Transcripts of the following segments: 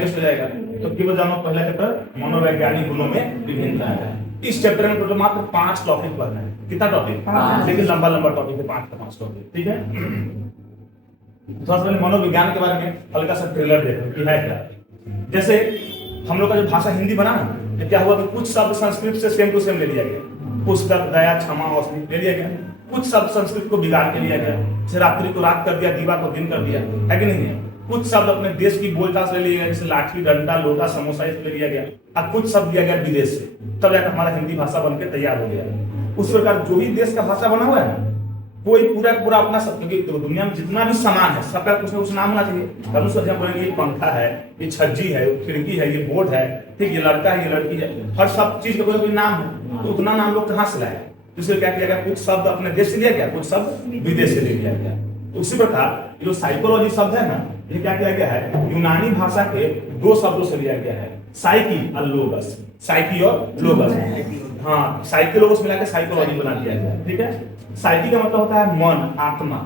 पढ़ाएंगे उसमें जाएगा। तो केवल जानो पहला चैप्टर मनोवैज्ञानिक गुणों में विभिन्नता है। इस चैप्टर में टोटल मात्र 5 टॉपिक पढ़ना है। कितना टॉपिक? लेकिन लंबा लंबा टॉपिक है, 5 टॉपिक, ठीक है। थोड़ा सा मनोविज्ञान के बारे में हल्का सा ट्रेलर देखो कि है क्या। जैसे हम लोग का जो भाषा हिंदी बना ना, तो क्या हुआ कि कुछ शब्द संस्कृत से सेम टू सेम ले लिया गया। पुस्तक, दया, क्षमा, औषधि ले लिया गया। कुछ शब्द संस्कृत को बिगाड़ के लिया गया, जैसे रात्रि को रात कर दिया, दीवा को दिन कर दिया, है कि नहीं है। कुछ शब्द अपने देश की बोलचाल से ले लिया गया, जैसे लाठी, डंडा, लोटा, समोसा से ले लिया गया, और कुछ शब्द लिया गया विदेश से, तब जाकर हमारा हिंदी भाषा बनकर तैयार हो गया। उस प्रकार जो भी देश का भाषा बना हुआ है कोई पूरा पूरा अपना सब, क्योंकि तो दुनिया में जितना भी सामान है सबका कुछ ना कुछ नाम होना चाहिए। तब उसको बोलेंगे ये पंखा है, ये छज्जी है, खिड़की है, ये बोर्ड है, ठीक, ये लड़का है, ये लड़की है, हर सब चीज का कोई कोई नाम है। तो उतना नाम लोग कहाँ से लाए? इसलिए क्या किया गया, कुछ शब्द अपने देश से लिया गया, कुछ शब्द विदेश से ले लिया गया। तो उसी प्रकार जो साइकोलॉजी शब्द है ना, ये क्या किया गया है, यूनानी भाषा के 2 शब्दों से लिया गया है, साइकी और लोगस। साइकी और लोगस, हाँ, साइकी लोगस मिला के साइकोलॉजी बना दिया गया, ठीक है। साइकी का मतलब होता है मन, आत्मा,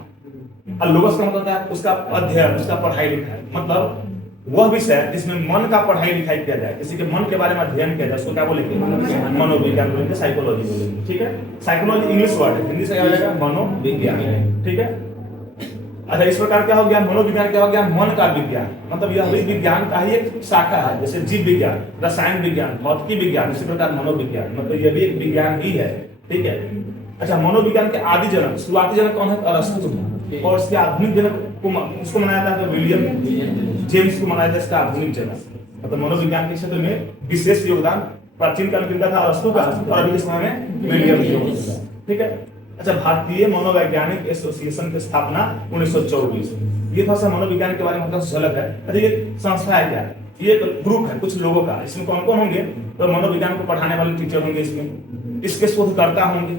और लोगस का मतलब होता है उसका अध्ययन, उसका पढ़ाई लिखाई, मतलब वह विषय जिसमें मन का पढ़ाई लिखाई किया जाए, किसी के मन के बारे में अध्ययन किया जाए, उसको क्या बोलेंगे? मनोविज्ञान बोलेंगे, साइकोलॉजी बोलेंगे, ठीक है। साइकोलॉजी इंग्लिश वर्ड है, हिंदी से क्या हो जाएगा? मनोविज्ञान, ठीक है। अच्छा, इस प्रकार क्या हो गया, मनोविज्ञान क्या हो गया? मन का विज्ञान, मतलब यह भी विज्ञान का ही एक शाखा है, जैसे जीव विज्ञान, रसायन विज्ञान, भौतिकी विज्ञान, इसी प्रकार मनोविज्ञान, मतलब यह भी एक विज्ञान ही है, ठीक है। अच्छा, मनोविज्ञान के आदि जनक, शुरुआती जनक कौन है? अरस्तु, और इसके आधुनिक जनक को उसको मनाया जाता है विलियम जेम्स को मनाया जाता है इसका आधुनिक जनक। मतलब मनोविज्ञान के क्षेत्र में विशेष योगदान प्राचीन काल में था अरस्तु का, और अभी के समय में विलियम जेम्स का, ठीक है। अच्छा, भारतीय मनोवैज्ञानिक एसोसिएशन की स्थापना 1924। ये थोड़ा सा मनोविज्ञान के बारे में झलक है। अच्छा, ये संस्था है क्या? ये एक ग्रुप है कुछ लोगों का। इसमें कौन कौन होंगे? तो मनोविज्ञान को पढ़ाने वाले टीचर होंगे, इसमें इसके शोधकर्ता होंगे,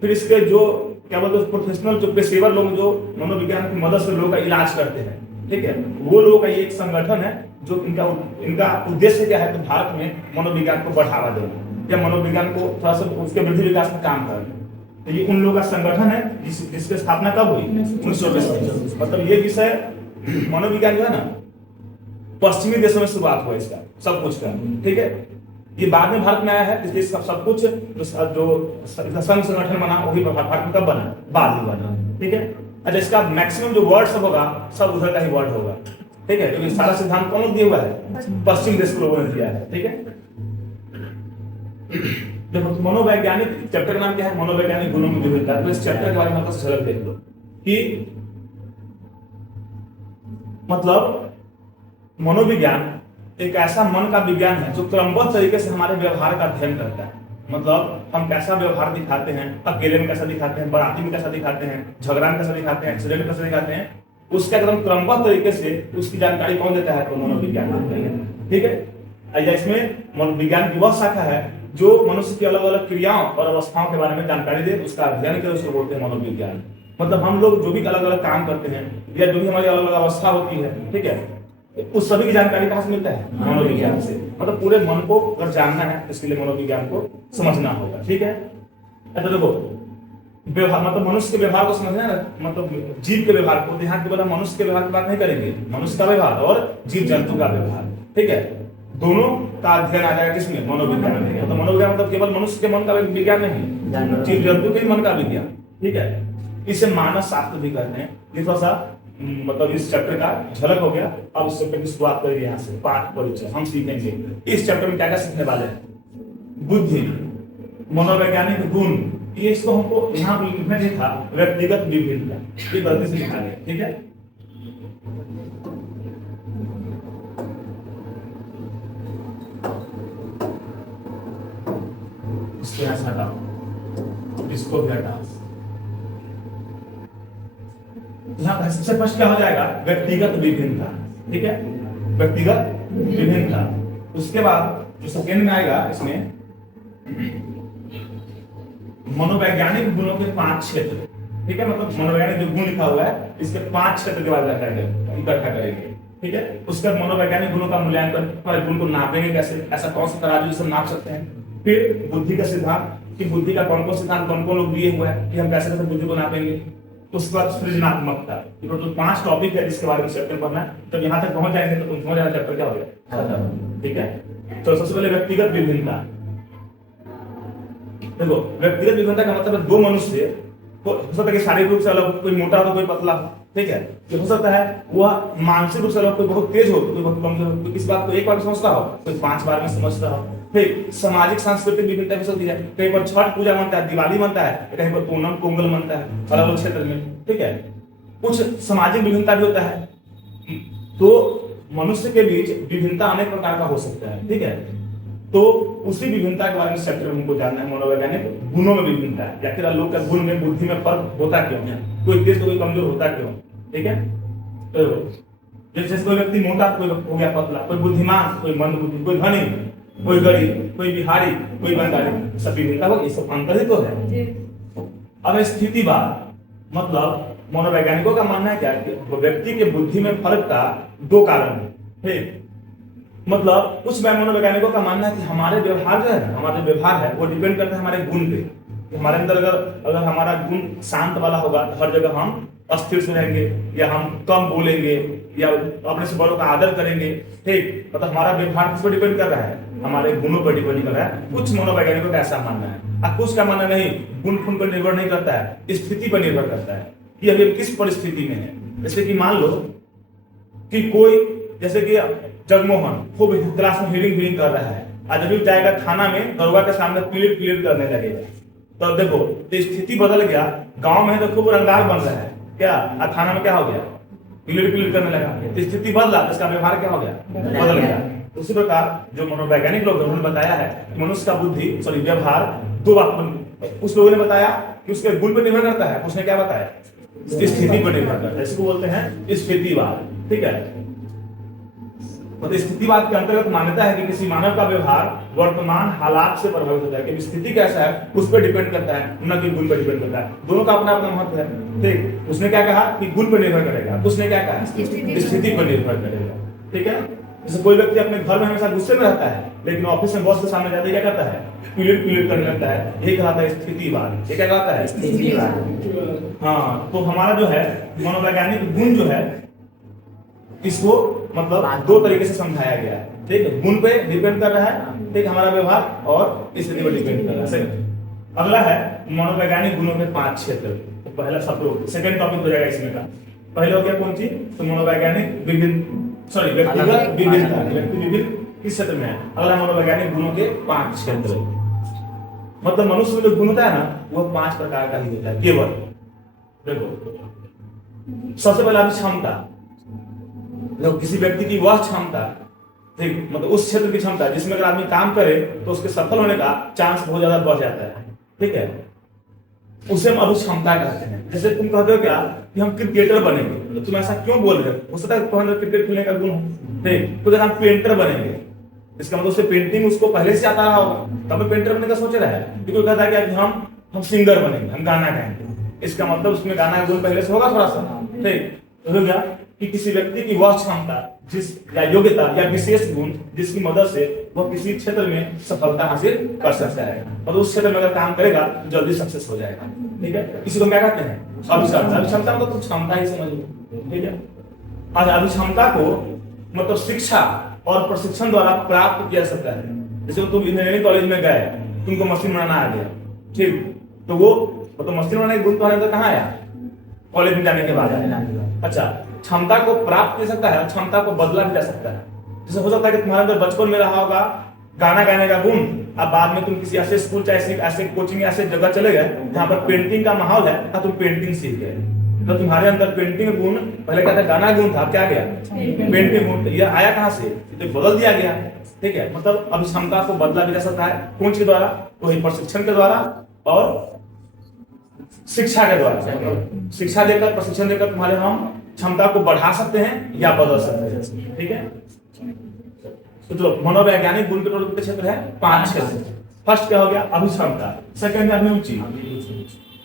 फिर इसके जो क्या बोलते हैं प्रोफेशनल, जो पेशेवर लोग जो मनोविज्ञान की मदद से लोगों का इलाज करते हैं, ठीक है, वो लोगों का ये एक संगठन है जो इनका उद्देश्य क्या है, तो भारत में मनोविज्ञान को बढ़ावा देना या मनोविज्ञान को थोड़ा सा उसके वृद्धि विकास में काम करना। तो ये उन लोगों का संगठन है जिसकी स्थापना कब हुई? 1920। मतलब ये विषय मनोविज्ञान जो है ना, पश्चिमी देशों में शुरुआत हुआ इसका सब कुछ का, ठीक है। ये बाद में भारत में आया है, इसलिए सब कुछ जो संघ संगठन बना वही भारत में कब बना? बाद में बना, ठीक है। अच्छा, इसका मैक्सिमम जो वर्ड सब होगा सब उधर का ही वर्ड होगा, ठीक है, क्योंकि सारा सिद्धांत कौन दिया हुआ है? पश्चिम देश के लोगों ने दिया है, ठीक है। देखो, मनोवैज्ञानिक चैप्टर का नाम क्या है? मनोवैज्ञानिक गुणों में विविधता। तो इस चैप्टर के बारे में झलक देख लो कि मतलब मनोविज्ञान एक ऐसा मन का विज्ञान है जो क्रमबद्ध तरीके से हमारे व्यवहार का अध्ययन करता है। मतलब हम कैसा व्यवहार दिखाते हैं, अकेले में कैसा दिखाते हैं, बाराती में कैसा दिखाते हैं, झगड़ा में कैसा दिखाते हैं, एक्सीडेंट में कैसा दिखाते हैं, उसका एकदम क्रमबद्ध तरीके से उसकी जानकारी कौन देता है? तो मनोविज्ञान, ठीक है। इसमें मनोविज्ञान की वह शाखा है जो मनुष्य की अलग अलग क्रियाओं और अवस्थाओं के बारे में जानकारी दे, उसका अध्ययन करे, उसको बोलते हैं मनोविज्ञान। मतलब हम लोग जो भी अलग अलग काम करते हैं या जो भी हमारी अलग अलग अवस्था होती है, ठीक है, उस सभी की जानकारी कहाँ से मिलता है? मनोविज्ञान से। मतलब पूरे मन को अगर जानना है इसके लिए मनोविज्ञान को समझना होगा, ठीक है। अच्छा, देखो व्यवहार मतलब मनुष्य के व्यवहार को समझना है ना, मतलब जीव के व्यवहार को, यहाँ के बाद मनुष्य के व्यवहार की बात नहीं करेंगे, मनुष्य का व्यवहार और जीव जंतु का व्यवहार, ठीक है, दोनों का अध्ययन आ जाएगा किसमें? मनोविज्ञान में। मतलब मनोविज्ञान मतलब केवल मनुष्य के मन का विज्ञान नहीं, जीव जंतु के मन का विज्ञान, ठीक है। इसे मानव शास्त्र भी कहते हैं। ये थोड़ा सा मतलब इस चैप्टर का झलक हो गया। अब इस चैप्टर की शुरुआत करेंगे यहाँ से, पाठ परिचय हम सीखेंगे। इस चैप्टर में क्या क्या सीखने वाले हैं? बुद्धि, मनोवैज्ञानिक गुण, ये इसको हमको यहाँ लिखने नहीं था, व्यक्तिगत विभिन्नता, ये गलती से लिखा गया, ठीक है। इसको यहाँ से हटाओ, इसको भी हटाओ। यहाँ सबसे फर्स्ट क्या हो जाएगा? व्यक्तिगत विभिन्नता, ठीक है, व्यक्तिगत विभिन्नता। उसके बाद जो सेकेंड में आएगा इसमें मनोवैज्ञानिक गुणों के 5 क्षेत्र, ठीक है। मतलब मनोवैज्ञानिक जो गुण लिखा हुआ है इसके 5 क्षेत्र के बारे में इकट्ठा करेंगे, ठीक है। उसके बाद मनोवैज्ञानिक गुणों का मूल्यांकन, गुण को नापेंगे कैसे, ऐसा कौन सा तराजू से नाप सकते हैं। फिर बुद्धि का सिद्धांत कि बुद्धि का कौन कौन सिद्धांत कौन कौन लोग दिए हुए हैं कि हम कैसे कैसे बुद्धि को नापेंगे। उसके बाद सृजनात्मकता। ये टोटल 5 टॉपिक है जिसके बारे में चैप्टर पढ़ना है। जब यहाँ तक पहुंच जाएंगे तो तुम समझ जाना चैप्टर क्या हो गया। ठीक है, तो सबसे पहले व्यक्तिगत विभिन्नता। देखो, व्यक्तिगत विभिन्नता का मतलब है दो मनुष्य हो सकता है कि शारीरिक रूप से अलग, कोई मोटा हो कोई पतला हो, ठीक है। तो हो सकता है वह मानसिक रूप से अलग, कोई बहुत तेज हो, कोई बहुत कमजोर हो, कोई किसी बात को एक बार में समझता हो, कोई 5 बार में समझता हो। फिर सामाजिक सांस्कृतिक विभिन्नता भी सकती है, कहीं पर छठ पूजा मनता है, दिवाली मनता है, कहीं पर ओणम पोंगल मनता है अलग अलग क्षेत्र में, ठीक है। कुछ सामाजिक विभिन्नता भी होता है। तो मनुष्य के बीच विभिन्नता अनेक प्रकार का हो सकता है, ठीक है। तो उसी विभिन्नता के बारे में चैप्टर में हमको जानना है। मनोवैज्ञानिक गुणों में विभिन्नता है, या फिर लोग का गुण में, बुद्धि में फर्क होता क्यों है, कोई तेज तो कोई कमजोर होता क्यों, ठीक है। तो जैसे कोई व्यक्ति मोटा, कोई हो गया पतला, कोई बुद्धिमान, कोई मंदबुद्धि, कोई धनी, कोई गरीब, कोई बिहारी, कोई बंगाली, सब विभिन्नता हो, ये सब अंतर ही तो है। अब स्थितिवाद मतलब मनोवैज्ञानिकों का मानना है क्या कि व्यक्ति के बुद्धि में फर्क का 2 कारण है। मतलब कुछ मनोवैज्ञानिकों का मानना है कि हमारे व्यवहार जो है ना, हमारा व्यवहार है वो डिपेंड करता है हमारे गुण पे। हमारे अंदर अगर हमारा गुण शांत वाला होगा तो हर जगह हम अस्थिर से रहेंगे, या हम कम बोलेंगे, या अपने से बड़ों का आदर करेंगे, ठीक। मतलब हमारा व्यवहार किस पर डिपेंड कर रहा है, हमारे गुणों पर डिपेंड कर रहा है। कुछ मनोवैज्ञानिकों का ऐसा मानना है, और कुछ का मानना नहीं, गुण खून पर निर्भर नहीं करता है, स्थिति पर निर्भर करता है कि अभी किस परिस्थिति में है। जैसे कि मान लो कि कोई, जैसे कि जगमोहन खूब क्लास में हीलिंग कर रहा है, आज जब जाएगा थाना में दरोगा के सामने क्लियर करने लगेगा, तो देखो तो स्थिति बदल गया। गांव में तो खूब रंगदार बन रहा है क्या, और थाना में क्या हो गया, क्लियर करने लगा, तो स्थिति बदला, इसका व्यवहार क्या हो गया, बदल गया। उसी प्रकार जो मनोवैज्ञानिक लोग उन्होंने बताया है कि मनुष्य का बुद्धि व्यवहार 2 बात। कुछ लोगों ने बताया कि उसके गुण पर निर्भर करता है, उसने क्या बताया, स्थिति पर निर्भर करता है। इसको बोलते हैं स्थितिवाद, ठीक है। मतलब स्थितिवाद के अंतर्गत मान्यता है कि किसी मानव का व्यवहार वर्तमान हालात से प्रभावित होता है, कि स्थिति कैसा है उस पर डिपेंड करता है, न कि गुण पर डिपेंड करता है। दोनों का अपना अपना महत्व है, ठीक। उसने क्या कहा कि गुण पर निर्भर करेगा, उसने क्या कहा स्थिति पर निर्भर करेगा, ठीक है। जैसे कोई व्यक्ति अपने घर में हमेशा गुस्से में रहता है, लेकिन ऑफिस में बॉस के सामने जाते क्या करता है, क्लियर करने लगता है, यही कहता है स्थितिवाद। ये क्या कहता है, स्थितिवाद। हाँ, तो हमारा जो है मनोवैज्ञानिक गुण जो है, इसको मतलब 2 तरीके से समझाया गया है, ठीक है। गुण पे डिपेंड कर रहा है, ठीक, हमारा व्यवहार, और स्थिति पर डिपेंड कर रहा है। अगला है मनोवैज्ञानिक गुणों के 5 क्षेत्र। तो पहला सब लोग सेकंड टॉपिक हो जाएगा इसमें का। पहले हो गया कौन चीज, तो मनोवैज्ञानिक व्यक्तिगत विभिन्नता, व्यक्ति विभिन्न किस क्षेत्र में है। अगला मनोवैज्ञानिक गुणों के 5 क्षेत्र। मतलब मनुष्य में जो गुण होता है ना, वो 5 प्रकार का ही होता है केवल। देखो, सबसे पहला क्षमता। देखो, किसी व्यक्ति की वह क्षमता, ठीक, मतलब उस क्षेत्र की क्षमता जिसमें अगर आदमी काम करे तो उसके सफल होने का चांस बहुत ज्यादा बढ़ जाता है, ठीक है। उसे हम अभिक्षमता कहते हैं। जैसे तुम कहते हो क्या कि हम क्रिकेटर बनेंगे, तो तुम ऐसा क्यों बोल रहे हो, हो सकता है तुम्हारे क्रिकेट खेलने का गुण हो, ठीक। तो अगर हम पेंटर बनेंगे, इसका मतलब उससे पेंटिंग उसको पहले से आता रहा होगा, तब पेंटर बनने का सोच रहा है। क्योंकि कहता है कि हम सिंगर बनेंगे, हम गाना गाएंगे, इसका मतलब उसमें गाना का गुण पहले से होगा थोड़ा सा, ठीक। तो हो गया कि किसी व्यक्ति की वह क्षमता जिस या योग्यता या विशेष गुण जिसकी मदद से वह किसी क्षेत्र में सफलता हासिल कर सकता है, और उस क्षेत्र में अगर काम करेगा तो जल्दी सक्सेस हो जाएगा, ठीक है। इसी को क्या कहते हैं, अभिक्षमता। अभिक्षमता मतलब क्षमता ही समझ लो, ठीक है। आज अभिक्षमता को मतलब शिक्षा और प्रशिक्षण द्वारा प्राप्त किया जा सकता है। जैसे तुम इंजीनियरिंग कॉलेज में गए, तुमको मशीन बनाना आ गया, ठीक, तो वो मतलब मशीन बनाने के गुण तुम्हारे अंदर कहाँ आया, कॉलेज में जाने के बाद आया। अच्छा, क्षमता को प्राप्त कर सकता है, क्षमता को बदला भी जा सकता है। जैसे हो सकता है कि तुम्हारे अंदर बचपन में रहा होगा गाना गाने का गुण, अब बाद में तुम किसी ऐसे स्कूल चाहे ऐसे कोचिंग ऐसे जगह चले गए जहाँ पर पेंटिंग का माहौल है, तो तुम पेंटिंग सीख गए, तो तुम्हारे अंदर पेंटिंग गुण, पहले क्या था गाना गुण था, क्या गया पेंटिंग गुण, ये आया कहाँ से, तो बदल दिया गया, ठीक है। मतलब अब क्षमता को बदला भी जा सकता है, कौन के द्वारा, तो प्रशिक्षण के द्वारा और शिक्षा के द्वारा। शिक्षा देकर, प्रशिक्षण देकर तुम्हारे हम क्षमता को बढ़ा सकते हैं या बदल सकते हैं, ठीक है। तो जो मनोवैज्ञानिक गुण के टोटल कितने क्षेत्र है, 5 क्षेत्र। फर्स्ट क्या हो गया, अभिक्षमता। सेकंड है अभिरुचि।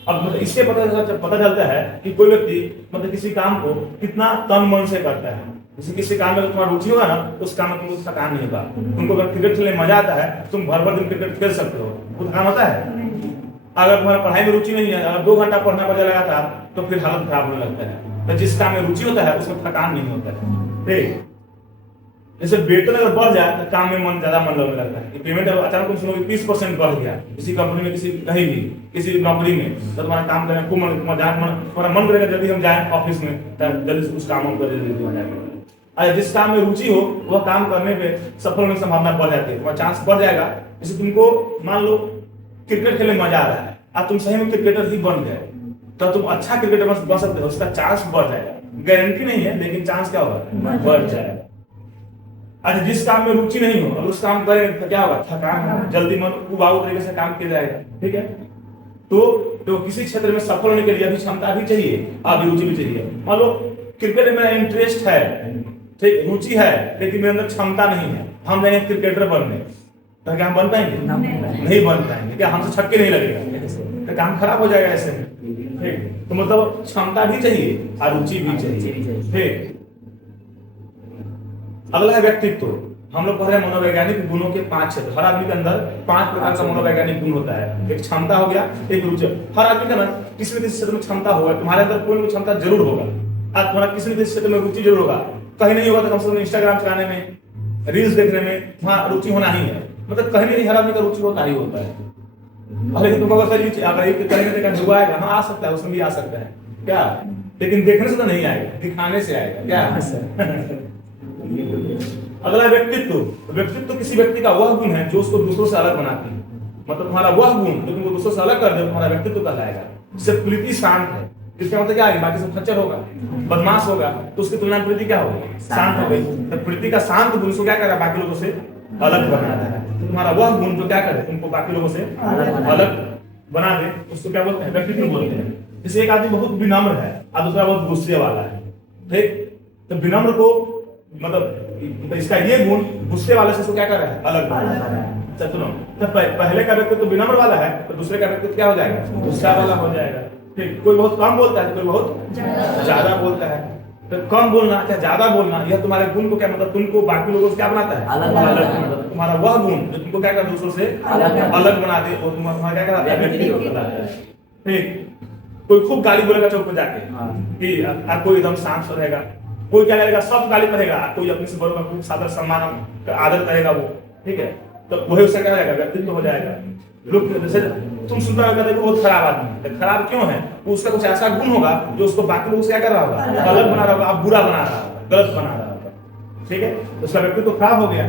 अब इससे पता चलता है कि कोई व्यक्ति मतलब किसी काम को कितना तन मन से करता है। जैसे किसी काम में तुम्हारा रुचि होगा ना, उस काम में तुमको थकान नहीं होगा। तुमको अगर क्रिकेट खेलने मजा आता है, तुम भर भर दिन क्रिकेट खेल सकते हो, वो थकान होता है, अगर तुम्हारा पढ़ाई में रुचि नहीं है, अगर 2 घंटा पढ़ना पड़ जाएगा था तो फिर हालत खराब होने लगता है। तो जिस काम में रुचि होता है उसमें थकान नहीं होता है। ठीक, जैसे वेतन अगर बढ़ जाए तो काम में मन ज्यादा मन लगने लगता है। पेमेंट अचानक तुम सुनोगे 30% बढ़ गया किसी कंपनी में, किसी कहीं भी किसी नौकरी में, तो तुम्हारा काम करने खूब तुम्हारा मन करेगा जल्दी हम जाए ऑफिस में, जल्दी से उस काम हम करें, जल्दी हो जाएगा। और जिस काम में रुचि हो वह काम करने पे सफल होने की संभावना बढ़ जाती है, तुम्हारा चांस बढ़ जाएगा। जैसे तुमको मान लो क्रिकेट खेलने में मजा आ रहा है, अब तुम सही में क्रिकेटर ही बन गए तो तुम अच्छा क्रिकेटर बन सकते हो, उसका चांस बढ़ जाएगा। गारंटी नहीं है लेकिन चांस क्या होगा, बढ़ जाएगा। अच्छा, जिस काम में रुचि नहीं हो और उस काम करें तो क्या होगा, थकान, जल्दी मन उबाऊ तरीके से काम किया जाएगा। ठीक है, तो किसी क्षेत्र में सफल होने के लिए अभी क्षमता भी चाहिए, अभी रुचि भी चाहिए। मान लो क्रिकेट में मेरा इंटरेस्ट है, ठीक, रुचि है, लेकिन मेरे अंदर क्षमता नहीं है, हम जाएंगे क्रिकेटर बनने, तो क्या हम बन पाएंगे? नहीं बन पाएंगे। क्या हमसे छक्के नहीं लगेगा तो काम खराब हो जाएगा ऐसे में। ठीक, तो मतलब क्षमता भी चाहिए और रुचि भी चाहिए। ठीक, अगला है व्यक्तित्व। हम लोग पढ़ रहे हैं मनोवैज्ञानिक गुणों के 5 क्षेत्र। हर आदमी के अंदर 5 प्रकार का मनोवैज्ञानिक गुण होता है। एक क्षमता हो गया, एक रुचि। हर आदमी के अंदर किसी न किसी क्षेत्र में क्षमता होगा, तुम्हारे अंदर कोई क्षमता जरूर होगा, और तुम्हारा किसी न किसी क्षेत्र में रुचि जरूर होगा। कहीं नहीं होगा तो कम से कम इंस्टाग्राम चलाने में, रील्स देखने में वहाँ रुचि होना ही है। मतलब कहीं नहीं हर आदमी का रुचि होता ही होता है। लेकिन तुमको अगर डुबाएगा, हाँ आ सकता है, उसमें भी आ सकता है क्या, लेकिन देखने से तो नहीं आएगा, दिखाने से आएगा क्या। अगला व्यक्तित्व। व्यक्तित्व किसी व्यक्ति का वह गुण है जो उसको दूसरों से अलग बनाती है। मतलब तुम्हारा वह गुण जो तुमको दूसरों से अलग कर दे, तुम्हारा व्यक्तित्व कहलाएगा। जैसे प्रीति शांत है, इसका मतलब क्या है, बाकी सब खच्चर होगा, बदमाश होगा, तो उसकी तुलना में प्रीति क्या होगी, शांत हो गई। तो प्रीति का शांत गुण उसको क्या कर रहा है, बाकी लोगों से अलग बना रहा है। तो तुम्हारा वह गुण जो क्या करे, तुमको बाकी लोगों से अलग बना दे, उसको क्या बोलते हैं, व्यक्तित्व बोलते हैं। जैसे एक आदमी बहुत विनम्र है और दूसरा बहुत गुस्से वाला है। ठीक, तो विनम्र को मतलब इसका ये गुण गुस्से वाले से क्या कर रहा है, अलग बना रहा है। सुनो, तो पहले का व्यक्ति तो विनम्र वाला है, तो दूसरे का व्यक्ति क्या हो जाएगा, गुस्सा वाला हो जाएगा। ठीक, कोई बहुत कम बोलता है तो कोई बहुत ज्यादा बोलता है। तो कम बोलना क्या ज्यादा बोलना, यह तुम्हारे गुण को क्या मतलब तुमको बाकी लोगों से क्या बनाता है, अलग बनाता है। तुम्हारा वह गुण जो तुमको क्या कर दूसरों से अलग बना दे, और तुम्हारा क्या कराता है, व्यक्तित्व बनाता है। ठीक, कोई खूब गाली बोलेगा चौक पे जाके कि कोई एकदम शांत रहेगा, कोई क्या करेगा, सब गाली पड़ेगा, कोई अपने से बड़ों का खूब सादर सम्मान आदर करेगा वो। ठीक है, तो वही उसका क्या रहेगा, व्यक्तित्व हो जाएगा। लोग जैसे तुम सुनता होगा कि बहुत खराब आदमी है, खराब क्यों है, वो उसका कुछ ऐसा गुण होगा जो उसको बाकी लोगों से क्या कर रहा होगा, अलग बना रहा होगा, आप बुरा बना रहा होगा, गलत बना रहा होगा। ठीक है, उसका व्यक्तित्व खराब हो गया।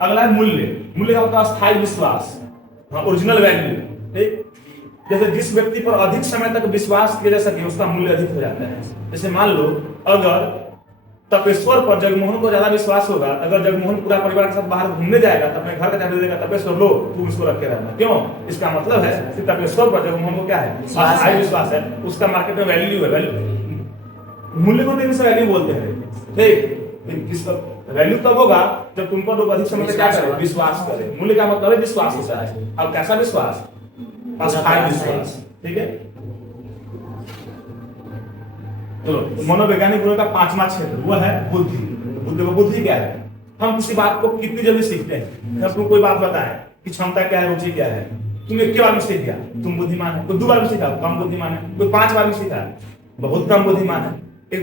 अगला है मूल्य। मूल्य का होता है स्थायी विश्वास, ओरिजिनल वैल्यू। ठीक, जैसे जिस व्यक्ति पर अधिक समय तक विश्वास किया जा सके उसका मूल्य अधिक हो जाता है। जैसे मान लो अगर तपेश्वर पर जगमोहन को ज्यादा विश्वास होगा, अगर जगमोहन पूरा परिवार के साथ बाहर घूमने जाएगा तो अपने घर का चाबी देगा, तपेश्वर लो तुम इसको रख के रहना। क्यों, इसका मतलब है कि तपेश्वर पर जगमोहन को क्या है, विश्वास है, उसका मार्केट में वैल्यू है। वैल्यू मूल्य को इंग्लिश में वैल्यू बोलते हैं। ठीक, किसका वैल्यू तब होगा जब तुम पर लोग अधिक समय तक क्या करें, विश्वास करें। मूल्य का मतलब है विश्वास होता है। अब कैसा विश्वास, अस्थायी विश्वास। ठीक है, चलो मनोवैज्ञानिक गुणों का 5वां क्षेत्र वो है बुद्धि। बुद्धि क्या है, हम किसी बात को कितनी जल्दी सीखते हैं। आपको कोई बात बताए कि क्षमता क्या है, रुचि क्या है, तुम एक बार में सीख गया, तुम बुद्धिमान है। कोई 2 बार में सीखा, कम बुद्धिमान है। कोई 5 बार में सीखा, बहुत कम बुद्धिमान है। एक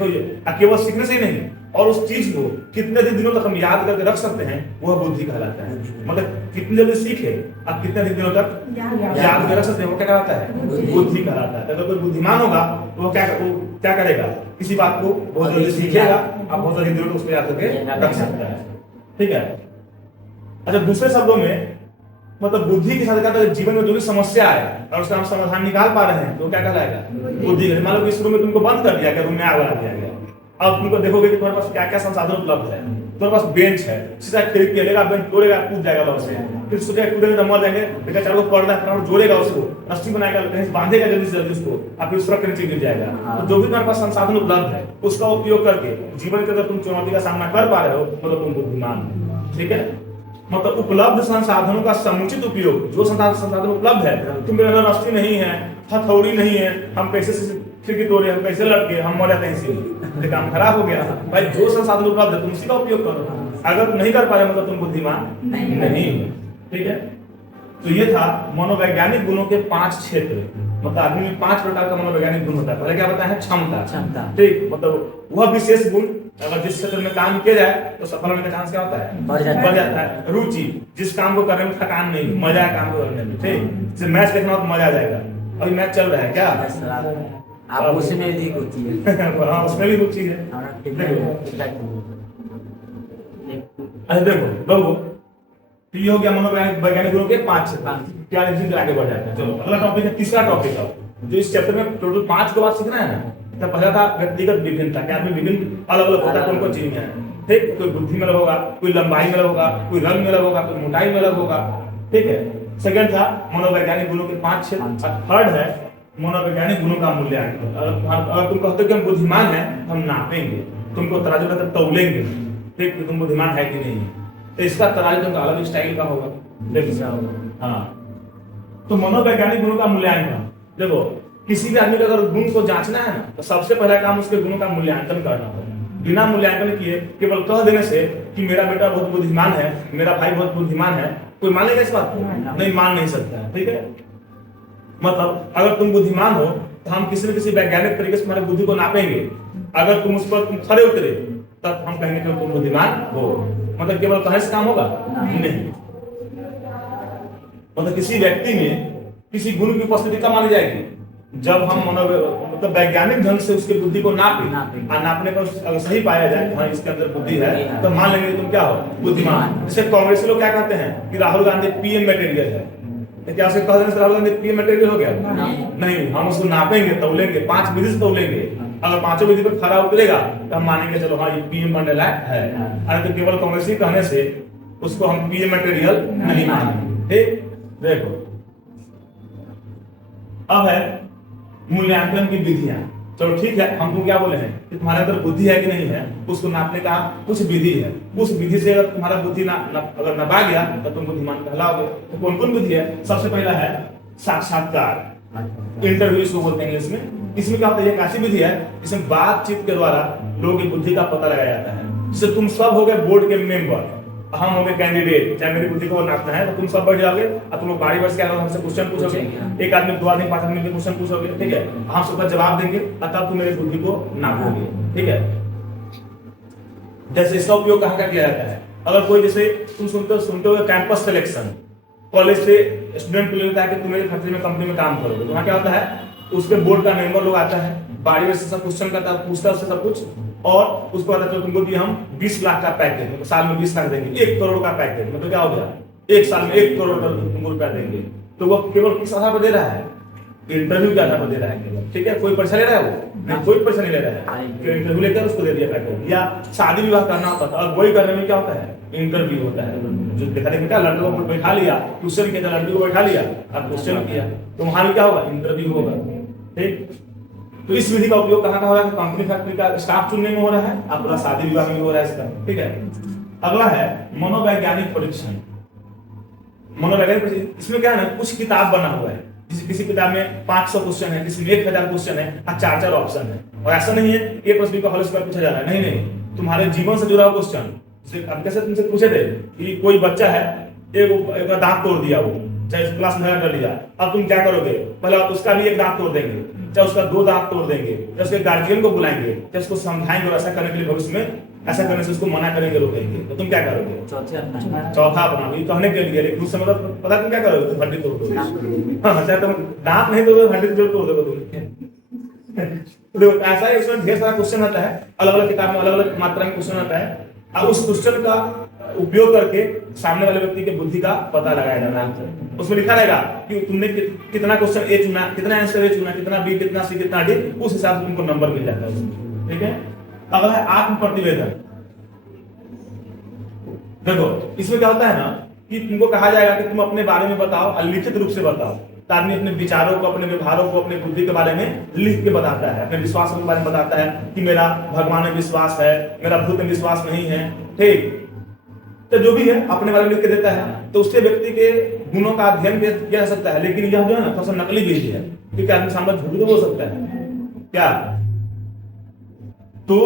केवल सीखने से ही नहीं, और उस चीज को कितने दिनों तक हम याद करके रख सकते हैं, वह बुद्धि कहलाता है। मतलब कितनी जल्दी सीखे और कितने दिनों तक याद करके रख सकते हैं, वो क्या कहलाता है, बुद्धि कहलाता है। अगर कोई बुद्धिमान होगा तो वो क्या करेगा, किसी बात को बहुत जल्दी सीखेगा और बहुत जल्दी दिनों तक उसको याद करके रख सकता है। ठीक है, अच्छा दूसरे शब्दों में मतलब बुद्धि के साथ जीवन में जो भी समस्या है और उसका हम समाधान निकाल पा रहे हैं तो क्या कहलाएगा, बुद्धि। मान लो इस रूम में तुमको बंद कर दिया गया, रूम में आग लगा दिया गया, अब तुमको देखोगे कि तुम्हारे पास क्या क्या संसाधन उपलब्ध है। तुम्हारे पास बेंच है, सीधा खिड़की लेगा, बेंच तोड़ेगा, कूद जाएगा वहां से, फिर सोचेगा कूदेंगे तो मर जाएंगे, बेटा चारों को पड़ना है, जोड़ेगा उसको, रस्सी बनाएगा, कहीं बांधेगा जल्दी से जल्दी उसको, और फिर उसका नीचे गिर जाएगा। तो जो भी तुम्हारे पास संसाधन उपलब्ध है उसका उपयोग करके जीवन के अगर तुम चुनौती का सामना कर पा रहे हो मतलब तुम बुद्धिमान हो। ठीक है, मतलब उपलब्ध संसाधनों का समुचित उपयोग। जो संसाधन उपलब्ध है, तुम मेरे अंदर रस्सी नहीं है, हथौड़ी नहीं है, हम कैसे खिड़की तोड़े, हम कैसे लड़के, हम मर जाते हैं इसीलिए, काम खराब हो गया। भाई जो संसाधन उपलब्ध है तुम उसी का उपयोग करो। अगर तुम नहीं कर पा रहे मतलब तुम बुद्धिमान नहीं हो। ठीक है, तो ये था मनोवैज्ञानिक गुणों के 5 क्षेत्र। मतलब आदमी में 5 प्रकार का मनोवैज्ञानिक गुण होता है। पहले क्या बताया है? क्षमता। ठीक, मतलब वह विशेष गुण अगर जिस क्षेत्र में काम किया जाए तो सफल होने का चांस क्या होता है? बढ़ जाता है। रुचि, जिस काम को करने में थकान नहीं, मजा है काम को करने में। ठीक, जैसे मैच देखना हो तो मजा आ जाएगा। अभी मैच चल रहा है क्या? आप उसमें भी रुचि है। हाँ, उसमें भी रुचि है। देखो लोगों, तो ये हो गया मनोवैज्ञानिक गुणों के 5 क्षेत्र। क्या लिखिए आगे बढ़ जाते हैं। चलो अगला टॉपिक है, तीसरा टॉपिक है जो इस चैप्टर में टोटल 5 को बात सीखना है ना। तो पहला था व्यक्तिगत विभिन्नता। क्या आदमी विभिन्न अलग अलग होता है, कौन कौन चीज में है। ठीक, कोई बुद्धि में अलग होगा, कोई लंबाई में अलग होगा, कोई रंग में अलग होगा, कोई मोटाई में अलग होगा। ठीक है। सेकंड था मनोवैज्ञानिक गुणों के 5 क्षेत्र। थर्ड है मनोवैज्ञानिक गुणों का मूल्यांकन। अगर तुम कहते हो कि हम बुद्धिमान हैं, हम नापेंगे, तुमको तराजू में तौलेंगे। ठीक, तुम बुद्धिमान है कि नहीं, तो इसका तराजू तुमका अलग स्टाइल का होगा। देखो हाँ, तो मनोवैज्ञानिक गुणों का मूल्यांकन। देखो किसी भी आदमी का अगर गुण को जांचना है ना, तो सबसे पहला काम उसके गुणों का मूल्यांकन करना होगा। बिना मूल्यांकन किए केवल कह देने से कि मेरा बेटा बहुत बुद्धिमान है, मेरा भाई बहुत बुद्धिमान है, कोई मानेगा इस बात को? नहीं, मान नहीं सकता है। ठीक है, मतलब अगर तुम बुद्धिमान हो तो हम किसी न किसी वैज्ञानिक तरीके से तुम्हारी बुद्धि को नापेंगे। अगर तुम उस पर खरे उतरे तब हम कहेंगे कि तुम बुद्धिमान हो। मतलब केवल कहने से काम होगा? नहीं। मतलब किसी व्यक्ति में किसी गुण की उपस्थिति कब मानी जाएगी? जब हम मतलब वैज्ञानिक ढंग से उसकी बुद्धि को नापे और नापने पर अगर सही पाया जाए हाँ इसके अंदर बुद्धि है, तो मान लेंगे तुम क्या हो? बुद्धिमान। जैसे कांग्रेसी लोग क्या कहते हैं कि राहुल गांधी पीएम मटेरियल है। तो क्या उसे कह देने से राहुल गांधी पीएम मटेरियल हो गया? नहीं, हम उसको नापेंगे, तौलेंगे, 5 विधि से तौलेंगे। अगर 5 विधि पर खरा उतरेगा तो हम मानेंगे चलो हाँ ये पीएम बनने लायक है। अरे तो केवल कांग्रेसी कहने से उसको हम पीएम मटेरियल नहीं मानेंगे। ठीक, देखो अब है मूल्यांकन की विधियां। चलो ठीक है, हम तुम क्या बोले हैं कि तुम्हारे अंदर बुद्धि है कि नहीं है, उसको नापने का कुछ विधि है। उस विधि से अगर तुम्हारा बुद्धि अगर नपा गया तो तुम बुद्धिमान कहलाओगे। तो कौन कौन विधि है? सबसे पहला है साक्षात्कार, इंटरव्यू इसको बोलते हैं इंग्लिश में। इसमें क्या होता है? एक ऐसी विधि है जिसमें बातचीत के द्वारा लोगों की बुद्धि का पता लगाया जाता है। जैसे तुम सब हो गए बोर्ड के मेंबर, हम हो गए कैंडिडेट, चाहे मेरी बुद्धि को नापना है तो तुम सब बैठ जाओगे और तुम लोग बारी बस क्या हमसे क्वेश्चन पूछोगे। एक आदमी 2 आदमी 5 आदमी के क्वेश्चन पूछोगे। ठीक है, हम सबका जवाब देंगे और तब तुम मेरी बुद्धि को नापोगे। ठीक है, जैसे इसका उपयोग कहाँ का किया जाता है? अगर कोई जैसे तुम सुनते हो कैंपस सिलेक्शन, कॉलेज से स्टूडेंट को लेता है कि तुम मेरे फैक्ट्री में कंपनी में काम करोगे, तो वहाँ क्या होता है? उसके बोर्ड का मेंबर लोग आता है, बारी बस सब क्वेश्चन करता है, पूछता है उससे सब कुछ, और उसको पता चलो तुमको कि हम 20 लाख का पैकेज, मतलब साल में 20 लाख देंगे, 1 करोड़ का पैकेज, मतलब क्या हो गया? एक साल में 1 करोड़ तुमको रुपया देंगे। तो वो केवल किस आधार पर दे रहा है? इंटरव्यू के आधार पर दे रहा है केवल। ठीक है, कोई पैसा ले रहा है? वो नहीं, कोई पैसा नहीं ले रहा है। इंटरव्यू लेकर उसको दे दिया पैकेज। या शादी विवाह करना होता था, और वही करने में क्या होता है? इंटरव्यू होता है। जो देखा देखा लड़कों को बैठा लिया, क्वेश्चन किया, लड़की को बैठा लिया और क्वेश्चन किया, तो वहां भी क्या होगा? इंटरव्यू होगा। ठीक, तो इस विधि का उपयोग कहाँ का हो रहा है? कंपनी फैक्ट्री का स्टाफ चुनने में हो रहा है, और पूरा शादी विवाह में हो रहा है इसका। ठीक है, अगला है मनोवैज्ञानिक परीक्षण। मनोवैज्ञानिक परीक्षण, इसमें क्या है ना, कुछ किताब बना हुआ है। किसी किताब में 500 क्वेश्चन है, किसी में 1000 क्वेश्चन है और 4 ऑप्शन है। और ऐसा नहीं है एक प्रश्न का होल स्क्वायर पूछा जा रहा है, नहीं, तुम्हारे जीवन से जुड़ा हुआ क्वेश्चन। अब कैसे तुमसे पूछे थे कि कोई बच्चा है, एक दांत तोड़ दिया, वो चाहे क्लास में कर लिया, अब तुम क्या करोगे? पहले आप उसका भी एक दांत तोड़ देंगे, चाहे उसका 2 दांत तोड़ देंगे, चाहे उसके गार्जियन को बुलाएंगे, चाहे उसको समझाएंगे और ऐसा करने के लिए भविष्य में ऐसा करने से उसको मना करेंगे, रोकेंगे, तो तुम क्या करोगे? चौथा अपना ये कहने के लिए, लेकिन उस समय पता तुम क्या करोगे? तुम हड्डी तोड़ दोगे। हाँ, चाहे तुम दांत नहीं तोड़ोगे, हड्डी जरूर तोड़ दोगे तुम। तो देखो ऐसा है, उसमें ढेर सारा क्वेश्चन आता है, अलग अलग किताब में अलग अलग मात्रा में क्वेश्चन आता है। अब उस क्वेश्चन का उपयोग करके सामने वाले व्यक्ति की बुद्धि का पता लगाया जाता है। उसमें लिखा रहेगा कि तुमने कितना क्वेश्चन ए चुना, कितना आंसर ए चुना, कितना बी, कितना सी, कितना डी, उस हिसाब से तुमको नंबर मिल जाता है। ठीक है, अगला है आत्म प्रतिवेदन। देखो इसमें क्या होता है ना कि तुमको कहा जाएगा कि तुम अपने बारे में बताओ और लिखित रूप से बताओ। तो आदमी अपने विचारों को, अपने व्यवहारों को, अपने बुद्धि के बारे में लिख के बताता है, अपने विश्वासों के बारे में बताता है कि मेरा भगवान में विश्वास है, मेरा भूत में विश्वास नहीं है। ठीक, तो जो भी है अपने बारे में लिख के देता है, तो उससे व्यक्ति के गुणों का अध्ययन किया जा सकता है। लेकिन यह जो है ना थोड़ा सा नकली विधि है, क्योंकि आदमी सामने झूठ बोल सकता है क्या। तो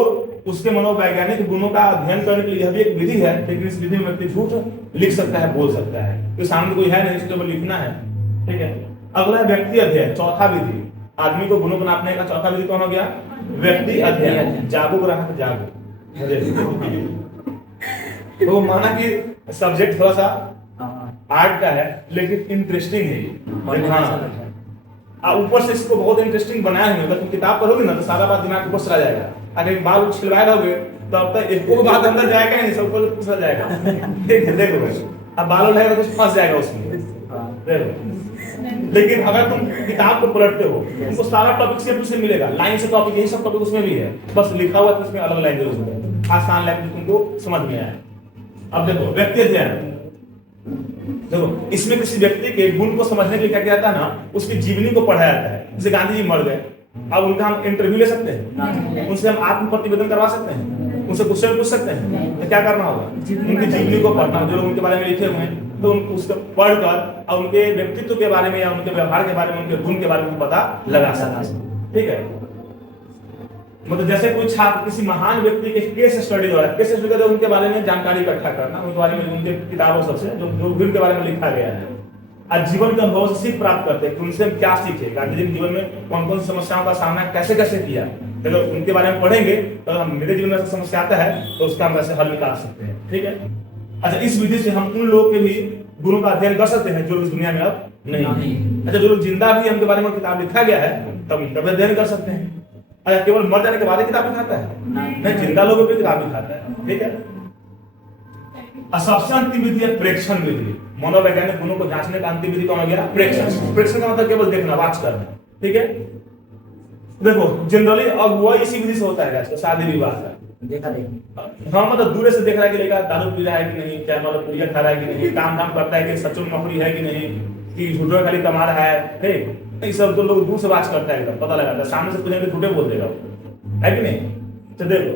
उसके मनोवैज्ञानिक गुणों का अध्ययन करने के लिए यह भी एक विधि है, लेकिन इस विधि में व्यक्ति झूठ लिख सकता है, बोल सकता है, तो सामने कोई है नहीं, इसके ऊपर लिखना है। ठीक है, अगला है व्यक्ति अध्ययन, चौथा विधि। आदमी को गुणों को नापने का चौथा विधि कौन हो गया? व्यक्ति अध्ययन। जागरूक रहा तो जागरूक। तो माना कि सब्जेक्ट थोड़ा सा आर्ट का है लेकिन इंटरेस्टिंग है। ऊपर से इसको बहुत इंटरेस्टिंग बनाया है, अगर तुम किताब पढ़ोगे ना तो सारा बात दिमाग के ऊपर चला जाएगा। अगर बाल छिलवाए रहोगे तो अब तक एक बात अंदर जाएगा ही नहीं, सब ऊपर चला जाएगा। ठीक है, देखो अब बाल उठाएगा तो कुछ फंस जाएगा उसमें। लेकिन अगर तुम किताब को पलटते हो तुमको सारा टॉपिक सेम टू सेम मिलेगा, लाइन से टॉपिक, यही सब टॉपिक उसमें भी है, बस लिखा हुआ है उसमें अलग लैंग्वेज में, आसान लैंग्वेज तुमको समझ में आए। अब देखो व्यक्ति अध्ययन, देखो इसमें किसी व्यक्ति के गुण को समझने के लिए क्या किया जाता है ना, उसकी जीवनी को पढ़ा जाता है। जैसे गांधी जी मर गए, अब उनका हम इंटरव्यू ले सकते हैं, उनसे हम आत्म प्रतिवेदन करवा सकते हैं, उनसे क्वेश्चन पूछ सकते हैं, तो क्या करना होगा? उनकी जीवनी को पढ़ना, जो लोग उनके बारे में लिखे हुए हैं तो उसको पढ़कर और उनके व्यक्तित्व के बारे में या उनके व्यवहार के बारे में, उनके गुण के बारे में पता लगा सकते हैं। ठीक है, मतलब जैसे कोई छात्र किसी महान व्यक्ति के केस स्टडी हो रहा है, केस स्टडी करते उनके बारे में जानकारी इकट्ठा करना, उनके बारे में, उनके किताबों सबसे जो उनके बारे में लिखा गया है, और जीवन के अनुभव से सीख प्राप्त करते हैं कि उनसे हम क्या सीखे, गांधी जी के जीवन में कौन कौन सी समस्याओं का सामना कैसे कैसे किया। अगर उनके बारे में पढ़ेंगे तो हम मेरे जीवन में समस्या आता है तो उसका हम कैसे हल निकाल सकते हैं। ठीक है, अच्छा इस विधि से हम उन लोगों के भी गुणों का अध्ययन कर सकते हैं जो इस दुनिया में अब नहीं। अच्छा जो लोग जिंदा भी उनके बारे में किताब लिखा गया है तब उनका भी अध्ययन कर सकते हैं। अच्छा केवल मर जाने के बाद किताब लिखाता है? नहीं, जिंदा लोगों की किताब लिखाता है। ठीक है, सबसे अंतिम विधि है प्रेक्षण विधि। मनोवैज्ञानिक गुणों को जांचने का अंतिम विधि कौन हो गया? प्रेक्षण। प्रेक्षण का मतलब केवल देखना, वाच करना। ठीक है, देखो जनरली अगुवाई इसी विधि से होता है, शादी विवाह का देखा देखा। हाँ मतलब दूर से देख रहा है कि लड़का दारू पी रहा है कि नहीं, क्या मतलब पुड़िया खा रहा है कि नहीं, काम धाम करता है कि सच्चों नौकरी है कि नहीं, कि झूठों खाली कमा रहा है। ठीक, ये सब तो लोग दूर से बात करता है, एकदम पता लगाता है, सामने से पूछेंगे झूठे बोल देगा, है कि नहीं। तो देखो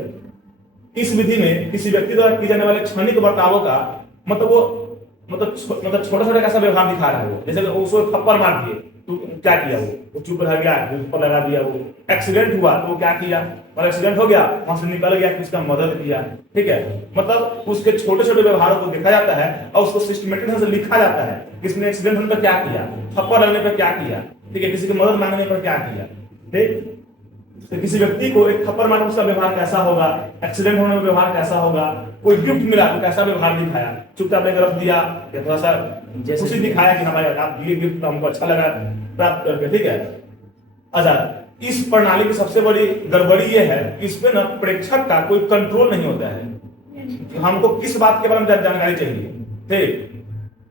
इस विधि में किसी व्यक्ति द्वारा किए जाने वाले क्षणिक बर्तावों का मतलब वो मतलब छोटा छोटा कैसा व्यवहार दिखा रहा है वो, जैसे उसको थप्पड़ मार दिए तो क्या किया वो चुप रह गया, ऊपर लगा दिया, वो एक्सीडेंट हुआ तो वो क्या किया, और एक्सीडेंट हो गया वहां से निकल गया कि उसका मदद किया। ठीक है, मतलब उसके छोटे छोटे व्यवहारों को देखा जाता है और उसको सिस्टमेटिक ढंग से लिखा जाता है, किसने एक्सीडेंट होने पर क्या किया, थप्पड़ लगने पर क्या किया, ठीक है, किसी की मदद मांगने पर क्या किया। ठीक, तो किसी व्यक्ति को एक थप्पड़ मारने उसका व्यवहार कैसा होगा, एक्सीडेंट होने में व्यवहार कैसा होगा, कोई गिफ्ट मिला तो कैसा व्यवहार दिखाया, चुपचाप एक तरफ दिया या थोड़ा सा खुशी दिखाया कि हमारे आप दिए गिफ्ट हमको अच्छा लगा प्राप्त करके। ठीक है, अच्छा इस प्रणाली की सबसे बड़ी गड़बड़ी ये है कि इसमें ना प्रेक्षक का कोई कंट्रोल नहीं होता है। हमको किस बात के बारे में जानकारी चाहिए। ठीक,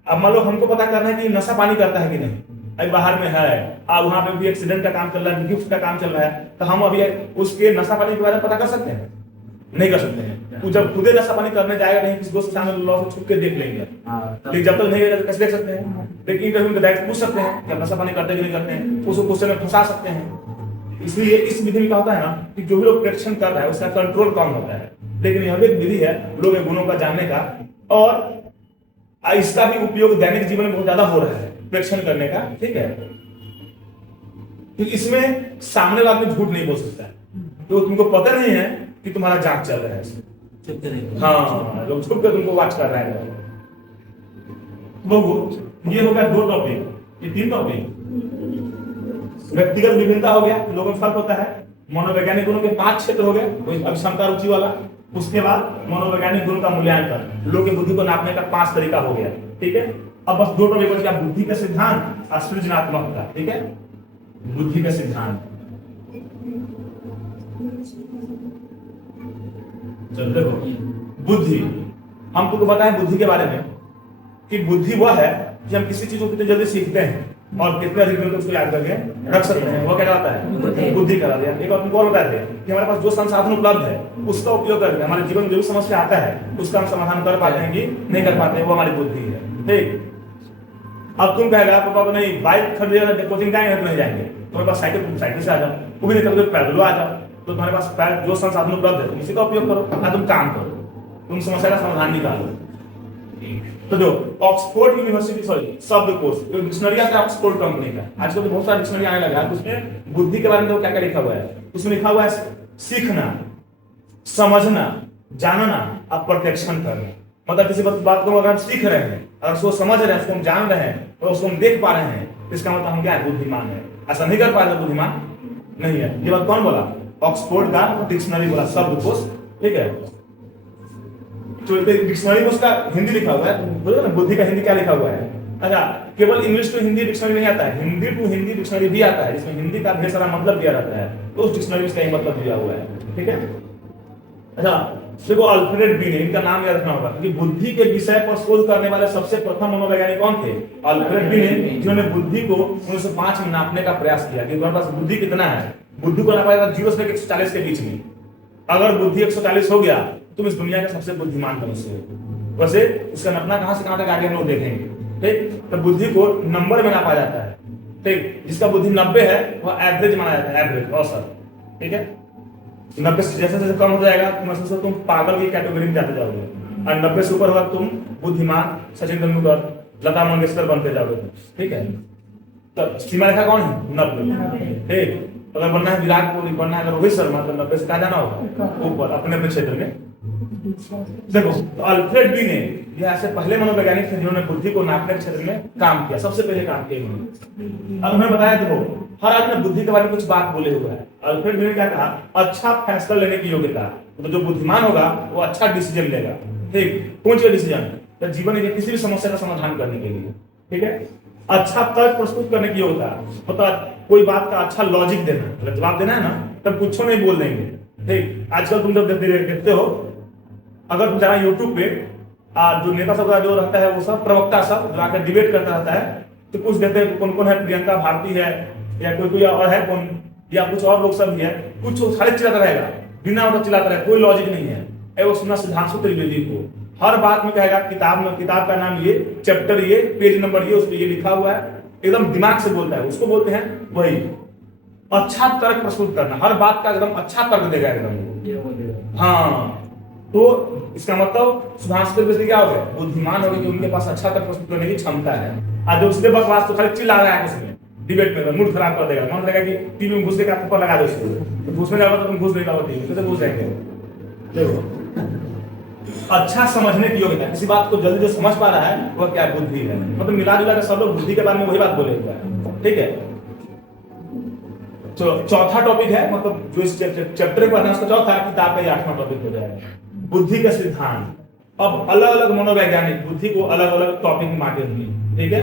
अब मान लो हमको पता करना है कि नशा पानी करता है कि नहीं, अभी बाहर में है, अब वहां पे भी एक्सीडेंट का काम चल रहा है, गिफ्ट का काम चल रहा है, तो हम अभी उसके नशा पानी के बारे में पता कर सकते हैं? नहीं कर सकते हैं। वो जब खुदे नशा पानी करने जाएगा नहीं, किसी दोस्त के सामने लॉ से छुप के देख लेंगे, लेकिन जब तक नहीं रहेगा कैसे देख सकते हैं। लेकिन इंटरव्यू में डायरेक्ट पूछ सकते हैं कि आप नशा पानी करते कि नहीं करते हैं, उसको क्वेश्चन में फंसा सकते हैं। इसलिए इस विधि में क्या होता है ना कि जो भी लोग प्रेक्षण कर रहा है उसका कंट्रोल कम होता है। लेकिन यह भी एक विधि है लोगों के गुणों का जानने का, और इसका भी उपयोग दैनिक जीवन में बहुत ज्यादा हो रहा है प्रेक्षण करने का। ठीक है, क्योंकि इसमें सामने वाला आदमी झूठ नहीं बोल सकता है, तो तुमको पता नहीं है कि तुम्हारा जांच चल रहा है। हाँ, लोग छुप कर तुमको वाच कर रहा है। ये हो गया 2 टॉपिक, ये 3 टॉपिक। व्यक्तिगत विभिन्नता हो गया, लोगों में फर्क होता है। मनोवैज्ञानिक गुणों के 5 क्षेत्र हो गए, अभिक्षमता रुचि वाला। उसके बाद मनोवैज्ञानिक गुण का मूल्यांकन, लोग की बुद्धि को नापने का 5 तरीका हो गया। ठीक है, अब बस 2 टॉपिक बच गया, बुद्धि का सिद्धांत और सृजनात्मकता। ठीक है, बुद्धि का सिद्धांत। चलो देखो बुद्धि, हम तुमको बताएं बुद्धि के बारे में कि बुद्धि वह है कि हम किसी चीज को कितने जल्दी सीखते हैं और कितने अधिक दिन तक उसको याद करके रख सकते हैं, वो क्या कहलाता है? बुद्धि कहलाता है। एक और तुमको और बताते हैं कि हमारे पास जो संसाधन उपलब्ध है उसका उपयोग करके हमारे जीवन में जो भी समस्या आता है उसका हम समाधान कर पाते हैं कि नहीं कर पाते हैं, वो हमारी बुद्धि है। ठीक, अब तुम कहेगा पापा तो नहीं बाइक खरीदेगा कोचिंग जाएंगे नहीं जाएंगे, तुम्हारे पास साइकिल से आ जाओ, वो भी नहीं तो पैदल आ जाओ, तो तुम्हारे पास जो संसाधन उपलब्ध है तुम इसी का उपयोग करो, ना तुम काम करो, तुम समस्या का समाधान निकालो। तो जो ऑक्सफोर्ड यूनिवर्सिटी शब्दकोश डिक्शनरी आता है ऑक्सफोर्ड कंपनी का, आजकल तो बहुत सारा डिक्शनरी आने लगा है, उसमें बुद्धि के बारे में क्या क्या लिखा हुआ है, उसमें लिखा हुआ है सीखना, समझना, जानना और प्रत्यक्षण करना। मतलब किसी बात को अगर हम सीख रहे हैं, अगर उसको समझ रहे हैं, उसको हम जान रहे हैं और उसको हम देख पा रहे हैं, इसका मतलब हम क्या है? बुद्धिमान है। ऐसा नहीं कर पाएगा बुद्धिमान नहीं है। ये बात कौन बोला? ऑक्सफोर्ड का डिक्शनरी बोला, शब्दकोश। ठीक है, तो डिक्शनरी में उसका हिंदी लिखा हुआ है, बोलो ना बुद्धि का हिंदी क्या लिखा हुआ है। अच्छा, केवल इंग्लिश टू हिंदी डिक्शनरी नहीं आता है, हिंदी टू हिंदी डिक्शनरी भी आता है, जिसमें हिंदी का ढेर सारा मतलब दिया रहता है, तो उस डिक्शनरी में इसका ही मतलब दिया हुआ है। ठीक है। अच्छा देखो, अल्फ्रेड बीने, इनका नाम याद रखना होगा, क्योंकि बुद्धि के विषय पर शोध करने वाले सबसे प्रथम मनोवैज्ञानिक कौन थे? अल्फ्रेड बीने, जिन्होंने बुद्धि को 1905 में नापने का प्रयास किया कि तुम्हारे पास बुद्धि कितना है। बुद्धि को नापा जाता 0 से 140 के बीच में। अगर बुद्धि 140 हो गया तुम इस दुनिया का सबसे बुद्धिमान मनुष्य हो। वैसे इसका नापना कहां से कहां तक आगे हम लोग देखेंगे। ठीक, तो बुद्धि को नंबर में नापा जाता है। ठीक, जिसका बुद्धि 90 है वह एवरेज माना जाता है, एवरेज, औसत। ठीक है, 90 से जैसे जैसे कम हो जाएगा तुम पागल की कैटेगरी में जाते जाओगे, और 90 से ऊपर होगा तुम बुद्धिमान, सचिन तेंदुलकर, लता मंगेशकर बनते जाओगे। ठीक है, तो सीमा रेखा कौन है? 90। ठीक, अगर बनना है विराट कोहली, बनना है अगर रोहित शर्मा, तो 90 से कहा जाना होगा ऊपर, अपने अपने क्षेत्र में। देखो, तो अल्फ्रेड बी ने ये ऐसे पहले मनोवैज्ञानिक थे जिन्होंने बुद्धि को नापने के क्षेत्र में काम किया, सबसे पहले काम किया इन्होंने। अब उन्होंने बताया, देखो हर आदमी बुद्धि के बारे में कुछ बात बोले हुआ है। अल्फ्रेड बी ने क्या कहा? अच्छा फैसला लेने की योग्यता, तो जो बुद्धिमान होगा वो अच्छा डिसीजन लेगा। ठीक, कौन सा डिसीजन? तो जीवन में किसी भी समस्या का समाधान करने के लिए। ठीक है, अच्छा तर्क प्रस्तुत करने की योग्यता, मतलब कोई बात का अच्छा लॉजिक देना, अगर जवाब देना है ना तब कुछ नहीं बोल देंगे। ठीक, आजकल तुम जब देखते हो, अगर तुम जाना यूट्यूब पे, जो नेता सब का जो रहता है वो सब प्रवक्ता सब जो आकर डिबेट करता रहता है, तो कुछ देते हैं कौन कौन है, प्रियंका भारती है या कोई और है कौन, या कुछ और लोग सब भी है, कुछ सारे चिल्लाता रहेगा, बिना मतलब चिल्लाता रहेगा, कोई लॉजिक नहीं है। वो सुनना सिद्धांशु त्रिवेदी को हर बात में कहेगा किताब का नाम ये, चैप्टर ये, पेज नंबर ये, उस पर ये लिखा हुआ है, एकदम दिमाग से बोलता है, उसको बोलते हैं वही अच्छा तर्क प्रस्तुत करना। हर बात का एकदम अच्छा तर्क देगा एकदम। हाँ, तो इसका मतलब सुधांशु त्रिवेदी क्या हो गए? बुद्धिमान हो गए, कि उनके पास अच्छा तर्क प्रस्तुत करने की क्षमता है। आज जो उसके बकवास तो खाली चिल्ला रहा है उसमें डिबेट में, मूड खराब कर देगा, मन लगेगा कि टीवी में घुस के थप्पड़ लगा दो उसको, तो घुसने जाओगे तो तुम घुस नहीं पाओगे, कैसे घुस जाएंगे? देखो, अच्छा समझने की योग्यता, किसी बात को जल्दी जो समझ पा रहा है वह क्या बुद्धि है। मतलब मिला जुला के सब लोग बुद्धि के बारे में वही बात बोले हुआ है। ठीक है, तो चौथा टॉपिक है, मतलब जो इस चैप्टर में पढ़ना है उसका चौथा, किताब का 8वां टॉपिक हो जाएगा, बुद्धि का सिद्धांत। अब अलग अलग मनोवैज्ञानिक बुद्धि को अलग अलग टॉपिक में बांटे हुए। ठीक है,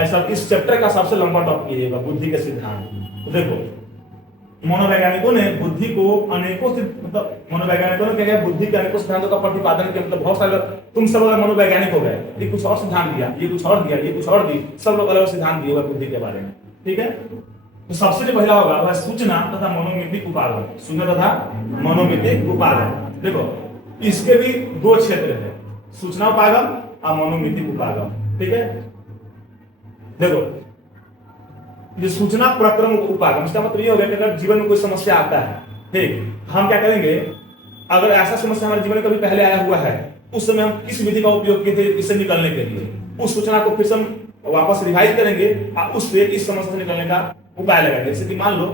ऐसा इस चैप्टर का सबसे लंबा टॉपिक ये है, बुद्धि का सिद्धांत। तो देखो, मनोवैज्ञानिकों ने बुद्धि को अनेकों, मतलब मनोवैज्ञानिकों ने क्या किया, बुद्धि के अनेकों सिद्धांतों का प्रतिपादन किया। मतलब बहुत सारे तुम सब अगर मनोवैज्ञानिक हो गए, ये कुछ और सिद्धांत दिया, ये कुछ और दिया, ये कुछ और दी, सब लोग अलग सिद्धांत दिए हुए बुद्धि के बारे में। ठीक है, तो सबसे जो पहला होगा वह सूचना तथा मनोमितिक उपागम। सूचना तथा मनोमितिक उपागम। देखो, इसके भी दो क्षेत्र है, सूचना उपागम और मनोमितिक उपागम। ठीक है, देखो ये सूचना प्रक्रम उपागम, इसका मतलब ये हो गया कि अगर जीवन में कोई समस्या आता है, ठीक, हम क्या करेंगे, अगर ऐसा समस्या हमारे जीवन में कभी पहले आया हुआ है, उस समय हम किस विधि का उपयोग किए थे इससे निकलने के लिए, उस सूचना को फिर से हम वापस रिवाइज करेंगे और उससे इस समस्या से निकलने का उपाय लगाएंगे। जैसे कि मान लो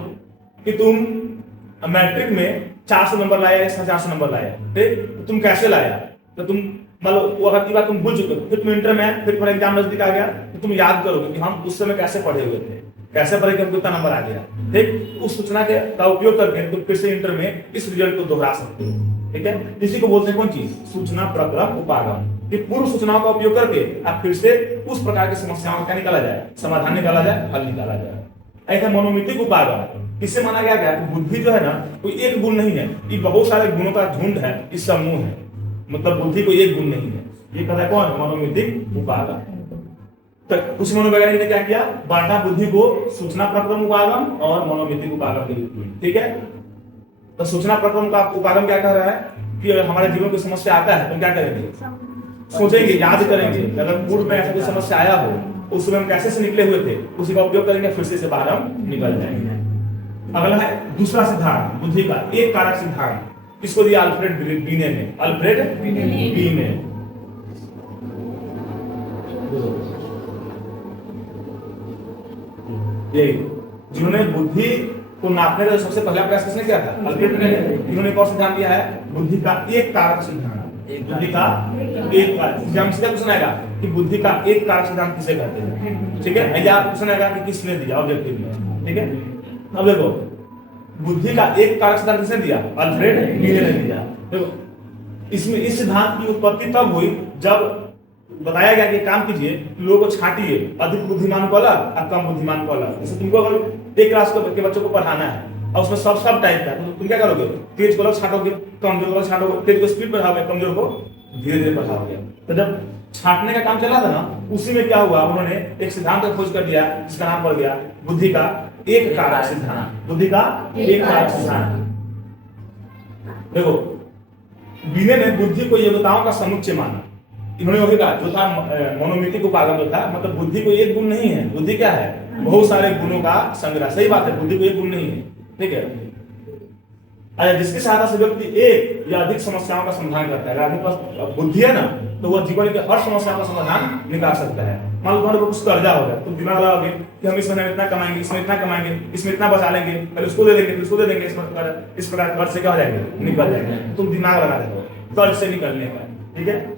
कि तुम मैट्रिक में 400 नंबर लाया या 400 नंबर लाया, ठीक, तुम कैसे लाया, तो तुम मान लो वो अगर की बात तुम भूल चुके हो, फिर तुम इंटर में फिर फॉर एग्जाम नजदीक आ गया, तो तुम याद करोगे कि हम उस समय कैसे पढ़े हुए थे, कैसे पढ़े कि हमको इतना नंबर आ गया। ठीक, उस सूचना का उपयोग करके तुम फिर से इंटर में इस रिजल्ट को दोहरा सकते हो। ठीक है, इसी को बोलते हैं कौन चीज, सूचना प्रक्रम उपागम। कि पूर्व सूचनाओं का उपयोग करके आप फिर से उस प्रकार की समस्याओं का निकाला जाए, समाधान निकाला जाए, हल निकाला जाए। ऐसा मनोमितिक उपागम, इससे माना गया कि बुद्धि जो है ना कोई एक गुण नहीं है, ये बहुत सारे गुणों का झुंड है, इस समूह है। मतलब बुद्धि को एक गुण नहीं है, ये कहता है कौन, मनोमितिक उपागम। तो कुछ मनोवैज्ञानिक ने क्या किया, बांटा बुद्धि को सूचना प्रक्रम उपागम और मनोमितिक उपागम के रूप में। ठीक है, तो सूचना प्रक्रम का उपागम क्या कह रहा है कि अगर हमारे जीवन में समस्या आता है तो क्या करेंगे, सोचेंगे, याद करेंगे, अगर पूर्व में ऐसा कोई समस्या आया हो उस समय हम कैसे से निकले हुए थे, उसी का उपयोग करेंगे, फिर से बाहर हम निकल जाएंगे। अगला है दूसरा सिद्धांत बुद्धि का, एक कारक सिद्धांत। इसको दिया अल्फ्रेड बीने ने, अल्फ्रेड बीने। ये जिन्होंने बुद्धि को नापने का सबसे पहला प्रयास किसने किया था? अल्फ्रेड ने। इन्होंने कौन सिद्धांत दिया है? बुद्धि का एक कारक सिद्धांत। बुद्धि का एक कारक। एग्जाम सीधा क्वेश्चन आएगा कि बुद्धि का एक कारक सिद्धांत किसे कहते हैं, ठीक है? या क्वेश्चन आएगा कि किसने दिया ऑब्जेक्टिव में, ठीक है? अब देखो, बुद्धि का एक कारक सिद्धांत किसने दिया? अल्फ्रेड बीने ने दिया। देखो, इसमें इस सिद्धांत की उत्पत्ति तब हुई जब बताया गया कि काम कीजिए, लोगों को छांटिए, अधिक बुद्धिमान को अलग और कम बुद्धिमान को अलग। जैसे तुमको अगर एक क्लास के बच्चों को पढ़ाना है और उसमें सब टाइप का, तो तुम क्या करोगे? तेज को अलग छांटोगे, कमजोर को अलग छांटोगे, तेज को स्पीड बढ़ाओगे, कमजोर को धीरे धीरे बढ़ाओगे। तो जब छांटने का काम चला था ना, उसी में क्या हुआ, उन्होंने एक सिद्धांत का खोज कर दिया जिसका नाम पड़ गया बुद्धि का एक कारक सिद्धांत। बुद्धि का एक कारक सिद्धांत। देखो, बीने ने बुद्धि को योग्यताओं का समुच्चय माना। इन्होंने वही कहा जो था मनोमितिक उपागम जो था, मतलब बुद्धि को एक गुण नहीं है, बुद्धि क्या है? बहुत सारे गुणों का संग्रह। सही बात है, बुद्धि को एक गुण नहीं है, ठीक है? अच्छा, जिसकी सहायता से व्यक्ति एक या अधिक समस्याओं का समाधान करता है। अगर आपके पास बुद्धि है ना, तो वह जीवन के हर समस्या का समाधान निकाल सकता है। मान लो तुम्हारे कुछ कर्जा हो गया, तुम दिमाग लगाओगे कि हम इस महीने में इतना कमाएंगे, इसमें इतना कमाएंगे, इसमें इतना बचा लेंगे, पहले उसको दे देंगे, फिर उसको दे देंगे, इस प्रकार कर्ज से क्या हो जाएंगे? निकल जाएंगे। तुम दिमाग लगा देते हो कर्ज से निकलने का, ठीक है?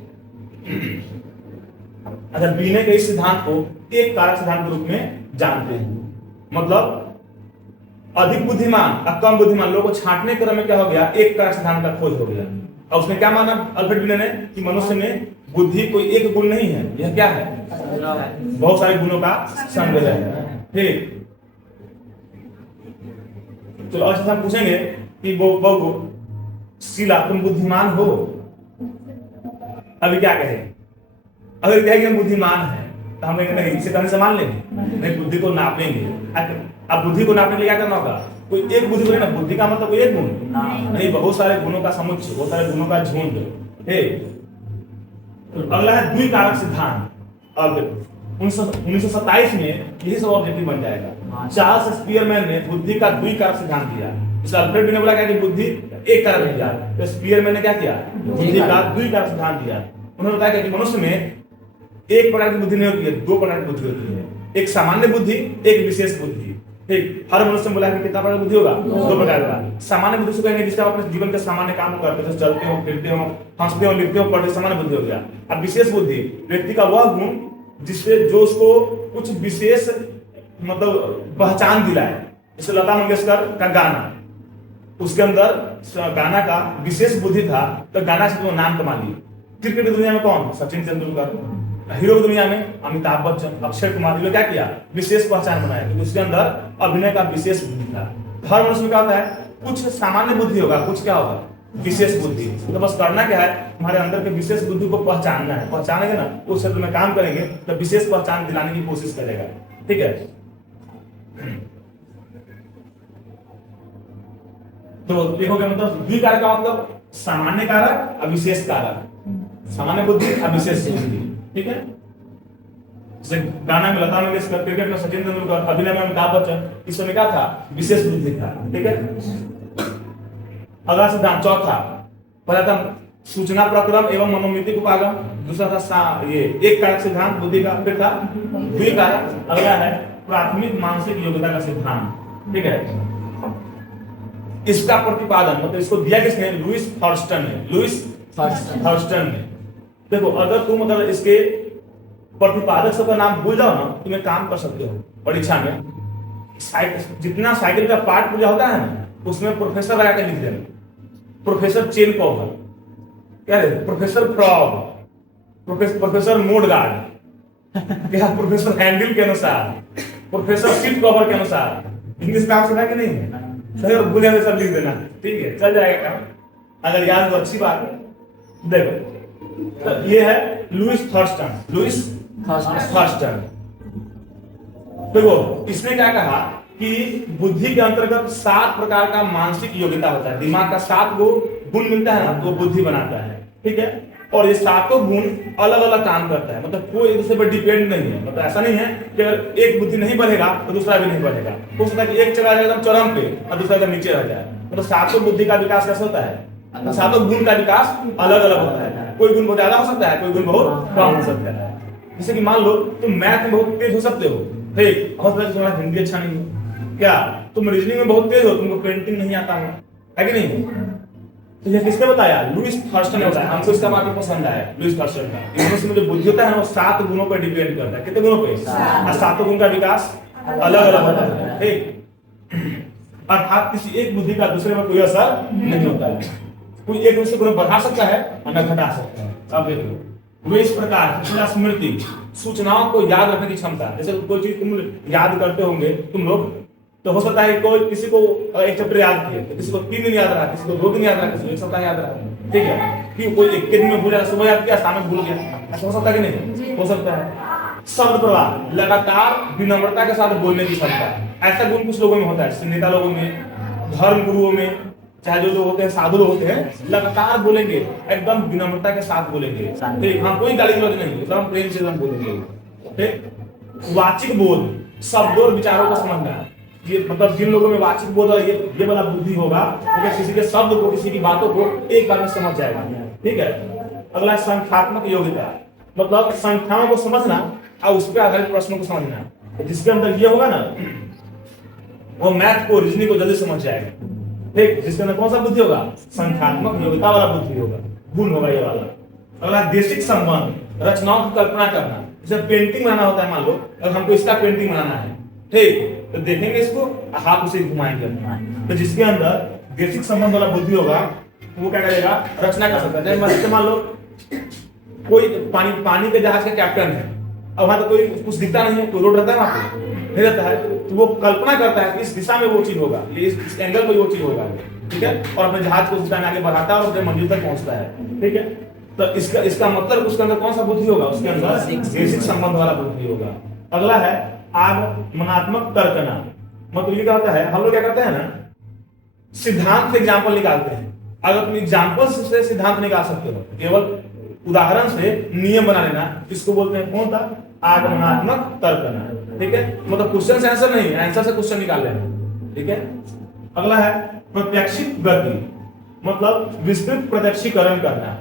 अच्छा, बीने के इस सिद्धांत को एक कारक सिद्धांत के रूप में जानते हैं। मतलब अधिक बुद्धिमान और कम बुद्धिमान लोगों को छांटने क्रम में क्या हो गया? एक कारक सिद्धांत का खोज हो गया। और उसने क्या माना अल्फ्रेड बीने ने कि मनुष्य में बुद्धि कोई एक गुण नहीं है, यह क्या है? बहुत सारे गुणों का संग्रह है। ठीक, तो आज हम पूछेंगे कि वो शीला, तुम बुद्धिमान हो? अभी क्या कहे? अगर कहेंगे हम बुद्धिमान है तो हम कहेंगे नहीं, इसे कहने से मान लेंगे नहीं, बुद्धि को नापेंगे। अब बुद्धि को नापने के लिए क्या करना होगा? कोई एक बुद्धि को नहीं, बुद्धि का मतलब कोई एक गुण नहीं, बहुत सारे गुणों का समुच्चय, बहुत सारे गुणों का झुंड। तो अगला है द्विकारक सिद्धांत। अब 1927 में यही सब ऑब्जेक्टिव बन जाएगा। चार्ल्स स्पीयरमैन ने बुद्धि का द्विकारक सिद्धांत दिया। इस अल्फ्रेड ने बोला क्या कि बुद्धि एक कारक दिया, तो स्पीयरमैन ने क्या किया? बुद्धि का द्विकारक सिद्धांत दिया। उन्होंने बताया कि मनुष्य में एक प्रकार की बुद्धि नहीं होती है, दो प्रकार की बुद्धि होती है। एक सामान्य बुद्धि, एक विशेष बुद्धि। ठीक, हर मनुष्य में बोला कि कितना प्रकार की बुद्धि होगा? दो प्रकार का। सामान्य बुद्धि से कहेंगे जिससे आप अपने जीवन के सामान्य काम करते हो, चलते हो, फिरते हो, हंसते हो, लिखते हो, पढ़ते, सामान्य बुद्धि हो गया। अब विशेष बुद्धि व्यक्ति का वह गुण जिससे जो उसको कुछ विशेष मतलब पहचान दिलाए। जैसे लता मंगेशकर का गाना, उसके अंदर गाना का विशेष बुद्धि था, तो गाना से तो नाम कमा ली। क्रिकेट की दुनिया में कौन? सचिन तेंदुलकर। हीरो की दुनिया में अमिताभ बच्चन, अक्षय कुमार। ने क्या किया? विशेष पहचान बनाया, क्योंकि उसके अंदर अभिनय का विशेष बुद्धि था। हर मनुष्य में क्या होता है? कुछ सामान्य बुद्धि होगा, कुछ क्या होगा? विशेष बुद्धि। तो बस करना क्या है, हमारे अंदर के विशेष बुद्धि को पहचानना है। पहचानेंगे ना, उस क्षेत्र में काम करेंगे तो विशेष पहचान दिलाने की कोशिश करेगा। ठीक है, तो देखोगे मतलब द्विकारक का मतलब सामान्य कारक और विशेष कारक, सामान्य बुद्धि और विशेष बुद्धि। ठीक है, जैसे गाना में लता मंगेशकर, क्रिकेट में सचिन तेंदुलकर, अभिनय में अमिताभ बच्चन, इसमें क्या था? विशेष बुद्धि था। ठीक है, अगला सिद्धांत चौथा, पहला था सूचना प्रक्रम एवं मनोमितिक उपागम, दूसरा था ये एक कारक सिद्धांत बुद्धि का, फिर था द्विकारक। अगला है प्राथमिक मानसिक योग्यता का सिद्धांत। ठीक है, इसका प्रतिपादन मतलब इसको दिया किसने? लुईस थॉर्स्टन ने। लुईस थॉर्स्टन ने। देखो, अगर तुम अगर इसके प्रतिपादक सबका नाम भूल जाओ ना, तुम एक काम कर सकते हो परीक्षा में, जितना साइकिल का पार्ट पूजा होता है ना, उसमें प्रोफेसर लगा के लिख देना। प्रोफेसर चेन कवर, क्या है? Professor frog, professor mode guard, क्या? प्रोफेसर हैंडल के अनुसार, प्रोफेसर सीट कवर के अनुसार। इंग्लिश में आप सुना कि नहीं? सही, और भूल जाए सब लिख देना। ठीक है, चल जाएगा काम। अगर याद तो अच्छी बात है। देखो, तो ये है लुईस थॉर्स्टन। Lewis Thorsten. देखो, इसने क्या कहा कि बुद्धि के अंतर्गत 7 प्रकार का मानसिक योग्यता होता है। दिमाग का 7 गुण मिलता है ना, तो बुद्धि बनाता है। ठीक है, और ये 7 गुण अलग अलग काम करता है, मतलब कोई एक दूसरे पर डिपेंड नहीं है। मतलब ऐसा नहीं है कि अगर एक बुद्धि नहीं बढ़ेगा तो दूसरा भी नहीं बढ़ेगा। हो सकता है कि एक चला जाए एकदम चरम पे और दूसरा एकदम नीचे रह जाए। मतलब 7 बुद्धि का विकास कैसे होता है? 7 गुण का विकास अलग अलग होता है। कोई गुण बहुत ज्यादा हो सकता है, कोई गुण बहुत कम हो सकता है। जैसे कि मान लो तुम मैथ में बहुत तेज हो सकते हो, ठीक, हो सकता है तुम्हारा हिंदी अच्छा नहीं हो, क्या तुम रीजनिंग में बहुत तेज हो, तुमको पेंटिंग नहीं आता है कि नहीं? तो ये किसने बताया? लुईस थॉर्स्टन ने बताया। हमको इसका बात पसंद आया लुईस थॉर्स्टन का। मनुष्य में जो बुद्धि होता है ना, वो 7 गुणों पर डिपेंड करता है। कितने गुणों पे? और 7 गुण का विकास अलग अलग होता है, ठीक। अर्थात किसी एक बुद्धि का दूसरे में कोई असर नहीं होता है। कोई एक दूसरे को बढ़ा सकता है और न घटा सकता है। अब देखो, वे इस प्रकार स्मृति, सूचनाओं को याद रखने की क्षमता। जैसे कोई चीज तुम याद करते होंगे तुम लोग, तो हो सकता है कोई किसी को एक चैप्टर याद किया, तो किसी को 3 दिन याद रहा, किसी को 2 दिन याद रहा, किसी को 1 सप्ताह याद रहा, ठीक है? कि कोई 1 दिन में भूल गया, सुबह याद किया, शाम में भूल गया। ऐसा हो सकता है कि नहीं? हो सकता है। शब्द प्रवाह, लगातार विनम्रता के साथ बोलने की क्षमता। ऐसा गुण कुछ लोगों में होता है, नेता लोगों में, धर्म गुरुओं में, चाहे जो लोग होते हैं, साधु लोग होते हैं, लगातार बोलेंगे, एकदम विनम्रता के साथ बोलेंगे, ठीक। हाँ, कोई गाली गलौज नहीं, एकदम प्रेम से एकदम बोलेंगे, ठीक। वाचिक बोध, शब्दों और विचारों को समझना। ये मतलब जिन लोगों में वाचिक बोध और ये वाला बुद्धि होगा, वो किसी के शब्द को, किसी की बातों को एक बार में समझ जाएगा, ठीक है। अगला संख्यात्मक योग्यता, मतलब संख्याओं को समझना और उस पर आधारित प्रश्नों को समझना। जिसके अंदर ये होगा ना, वो मैथ को, रीजनिंग को जल्दी समझ जाएगा, ठीक। जिसके अंदर कौन सा बुद्धि होगा? संख्यात्मक योग्यता वाला बुद्धि होगा, गुण होगा ये वाला। अगला देशिक संबंध, रचनाओं की कल्पना करना। जैसे पेंटिंग बनाना होता है, मान लो अगर हमको इसका पेंटिंग बनाना है, ठीक, तो देखेंगे इसको, हाथ उसे घुमाएंगे। तो जिसके अंदर देशिक संबंध वाला बुद्धि होगा, वो क्या करेगा? रचना कर सकता है। जैसे मान लो कोई पानी के जहाज का कैप्टन है, अब वहां तो कोई कुछ दिखता नहीं है, कोई रोड रहता है वहां पे नहीं रहता है, तो वो कल्पना करता है कि इस दिशा में वो चीज होगा, ये इस एंगल पे वो चीज होगा, ठीक है, और अपने जहाज को उस दिशा में आगे बढ़ाता है और अपने मंजिल तक पहुंचता है, ठीक है। तो इसका मतलब उसके अंदर कौन सा बुद्धि होगा? उसके अंदर बेसिक संबंध वाला बुद्धि होगा। अगला है आगमनात्मक तर्कना। मतलब ये क्या होता है, हम लोग क्या करते हैं ना, सिद्धांत से एग्जाम्पल निकालते हैं। अगर तुम एग्जाम्पल से सिद्धांत निकाल सकते हो, केवल उदाहरण से नियम बना लेना, इसको बोलते हैं कौन था? आगमनात्मक तर्कना, ठीक है। मतलब क्वेश्चन से आंसर नहीं, आंसर से क्वेश्चन निकाल लेना, ठीक है। अगला है प्रत्यक्षिक गति, मतलब विस्तृत प्रत्यक्षीकरण करना।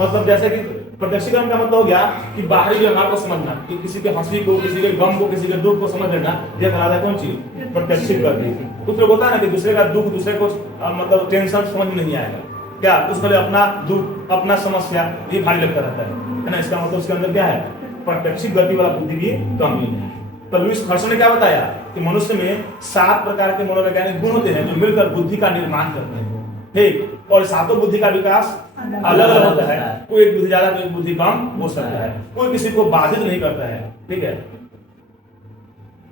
मतलब जैसे कि प्रत्यक्षीकरण का मतलब हो गया कि बाहरी व्यवहार को समझना, कि किसी के हंसी को, किसी के गम को, किसी के दुख को समझ लेना, यह कहलाता है कौन चीज? प्रत्यक्षिक गति। कुछ लोग होता है ना कि दूसरे का दुख, दूसरे को मतलब टेंशन समझ में नहीं आएगा, क्या उसके लिए अपना दुख, अपना समस्या ये भारी लगता रहता है ना। इसका मतलब उसके अंदर क्या है? प्रत्यक्षिक गति वाला बुद्धि की कमी है। तो लुईस थॉर्स्टन ने क्या बताया कि मनुष्य में 7 प्रकार के मनोवैज्ञानिक गुण होते हैं जो मिलकर बुद्धि का निर्माण करते हैं, ठीक। और 7 बुद्धि का विकास अलग अलग होता है। कोई एक बुद्धि ज्यादा, कोई बुद्धि कम हो सकता है, कोई किसी को बाधित नहीं करता है, ठीक है।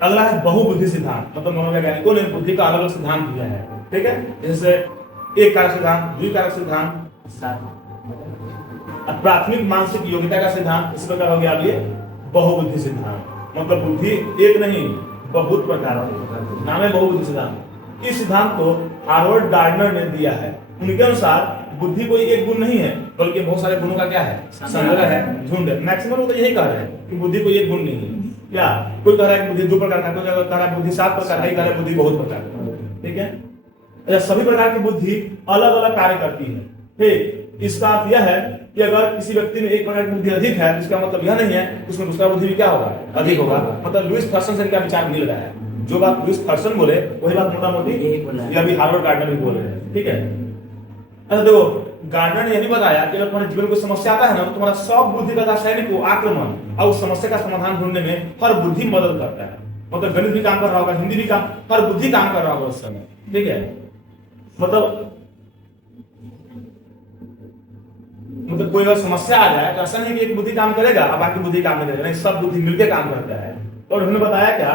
अगला है बहुबुद्धि सिद्धांत, मतलब मनोवैज्ञानिकों ने बुद्धि का अलग अलग सिद्धांत दिया है, ठीक है। जैसे एक कारक सिद्धांत, द्विकारक सिद्धांत, प्राथमिक मानसिक योग्यता का सिद्धांत, इस प्रकार हो गया अब ये बहुबुद्धि सिद्धांत। मतलब बुद्धि एक नहीं, बहुत प्रकार का नाम है बहुबुद्धि सिद्धांत। इस सिद्धांत को हार्वर्ड गार्डनर ने दिया है। उनके अनुसार बुद्धि कोई एक गुण नहीं है, बल्कि बहुत सारे गुणों का क्या है? संग्रह है, झुंड है। मैक्सिमम लोग यही कह रहे हैं कि बुद्धि कोई एक गुण नहीं है। क्या कोई कह रहा है कि बुद्धि 2 प्रकार का, कोई कह रहा है बुद्धि 7 प्रकार का, कह रहा है बुद्धि बहुत प्रकार का, ठीक है। सभी प्रकार की बुद्धि अलग अलग कार्य करती है, ठीक। इसका अर्थ यह है कि अगर किसी व्यक्ति में एक प्रकार की बुद्धि अधिक है, इसका मतलब यह नहीं है उसमें दूसरा बुद्धि भी क्या होगा? अधिक होगा। मतलब लुईस थॉर्स्टन से क्या विचार मिल रहा है, जो बात लुईस थॉर्स्टन बोले वही बात मोटा मोटी यह भी हार्वर्ड गार्डनर भी बोल रहे हैं, ठीक है। अच्छा देखो, गार्डनर ने यह भी बताया कि अगर तुम्हारे जीवन में कोई समस्या आता है ना, तो तुम्हारा सब बुद्धिगत रासायनिक को आक्रमण और उस समस्या का समाधान ढूंढने में हर बुद्धि मदद करता है। मतलब गणित भी काम कर रहा होगा, हिंदी भी काम, हर बुद्धि काम कर रहा होगा उस समय, ठीक है। मतलब कोई अगर समस्या आ जाए तो ऐसा नहीं कि एक बुद्धि काम करेगा और बाकी बुद्धि काम नहीं करेगा, नहीं, सब बुद्धि मिलकर काम करता है। और उन्होंने बताया क्या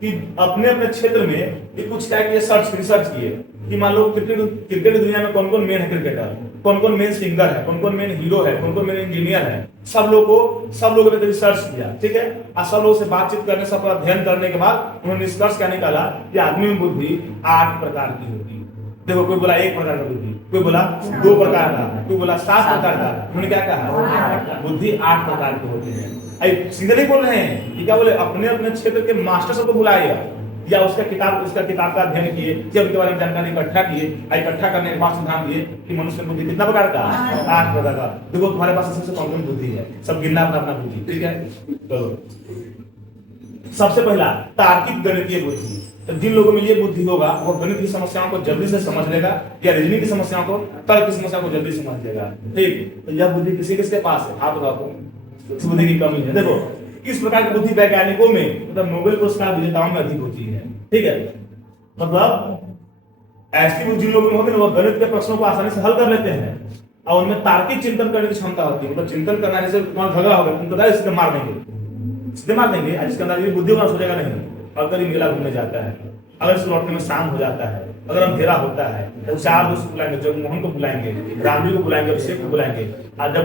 कि अपने अपने क्षेत्र में कुछ टाइप के रिसर्च किए कि मान लो क्रिकेट दुनिया में कौन कौन मेन है क्रिकेटर, कौन कौन मेन सिंगर है, कौन कौन मेन हीरो है, कौन कौन मेन इंजीनियर है, सब लोगों ने रिसर्च किया, ठीक है। और सब लोगों से बातचीत करने, सब अध्ययन करने के बाद उन्होंने निष्कर्ष क्या निकाला कि आदमी में बुद्धि 8 प्रकार की होती है। देखो, कोई बोला 1 प्रकार का बुद्धि, कोई बोला 2 प्रकार का, कोई बोला 7 प्रकार का। उन्होंने क्या कहा? बुद्धि 8 प्रकार की होती है। सीधे नहीं बोल रहे हैं, ये क्या बोले? अपने अपने क्षेत्र के मास्टर सबको बुलाएगा या उसका किताब का अध्ययन किए, जब के बारे में जानकारी इकट्ठा किए, इकट्ठा करने के बाद सिद्धांत दिए कि मनुष्य में बुद्धि कितना प्रकार का? 8 प्रकार का। देखो तुम्हारे पास सबसे कौन कौन बुद्धि है, सब गिनना अपना बुद्धि, ठीक है। तो सबसे पहला तार्किक गणितीय बुद्धि। तो जिन लोगों में ये बुद्धि होगा वो गणित की समस्याओं को जल्दी से समझ लेगा, या रीजनिंग की समस्याओं को, तर्क की समस्याओं को जल्दी समझ लेगा। ठीक, तो यह बुद्धि किसी किसके पास है? हाथ उठाओ, इस बुद्धि की कमी है। देखो इस प्रकार की बुद्धि वैज्ञानिकों में, मतलब नोबेल पुरस्कार विजेताओं में अधिक होती है। ठीक है, मतलब ऐसी बुद्धि जिन लोगों में होगी ना, वो गणित के प्रश्नों को आसानी से हल कर लेते हैं और उनमें तार्किक चिंतन करने की क्षमता होती है। मतलब चिंतन करना, जैसे तुम्हारा झगड़ा होगा, तुम पता है इससे मार देंगे, इससे मार देंगे, इसके अंदर ये बुद्धि होना सोचेगा नहीं। अगर ये मेला घूमने जाता है, अगर इस लौटने में शाम हो जाता है, अगर अंधेरा होता है, तो 4 दोस्त बुलाएंगे, जगमोहन को बुलाएंगे, रामजी को बुलाएंगे, अभिषेक को बुलाएंगे, और जब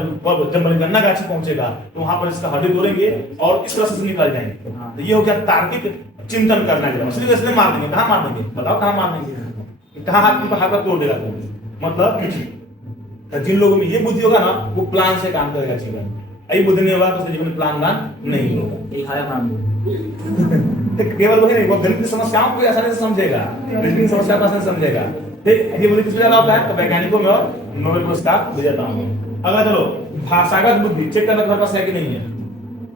मणिकर्णिका गाछी पहुंचेगा तो वहां पर इसका हड्डी तोड़ेंगे और इस तरह से निकल जाएंगे। तो ये हो गया तार्किक चिंतन करना है। मछली कैसे मार देंगे? कहाँ मार देंगे? बताओ कहाँ मार देंगे? कहाँ हाथ पर तोड़ देगा? मतलब जिन लोगों में ये बुद्धि होगा ना, वो प्लान से काम करेगा जीवन। यही बुद्धि नहीं होगा तो उसके जीवन में प्लान नहीं होगा। केवल वही नहीं, वो गणित की समस्याओं को आसानी से समझेगा, रीजनिंग समस्या को आसानी से समझेगा। ठीक, ये बुद्धि किसमें ज्यादा होता है? तो वैज्ञानिकों में और नोबेल पुरस्कार विजेताओं में। अगला चलो, भाषागत बुद्धि चेक करना तुम्हारे पास है कि नहीं है।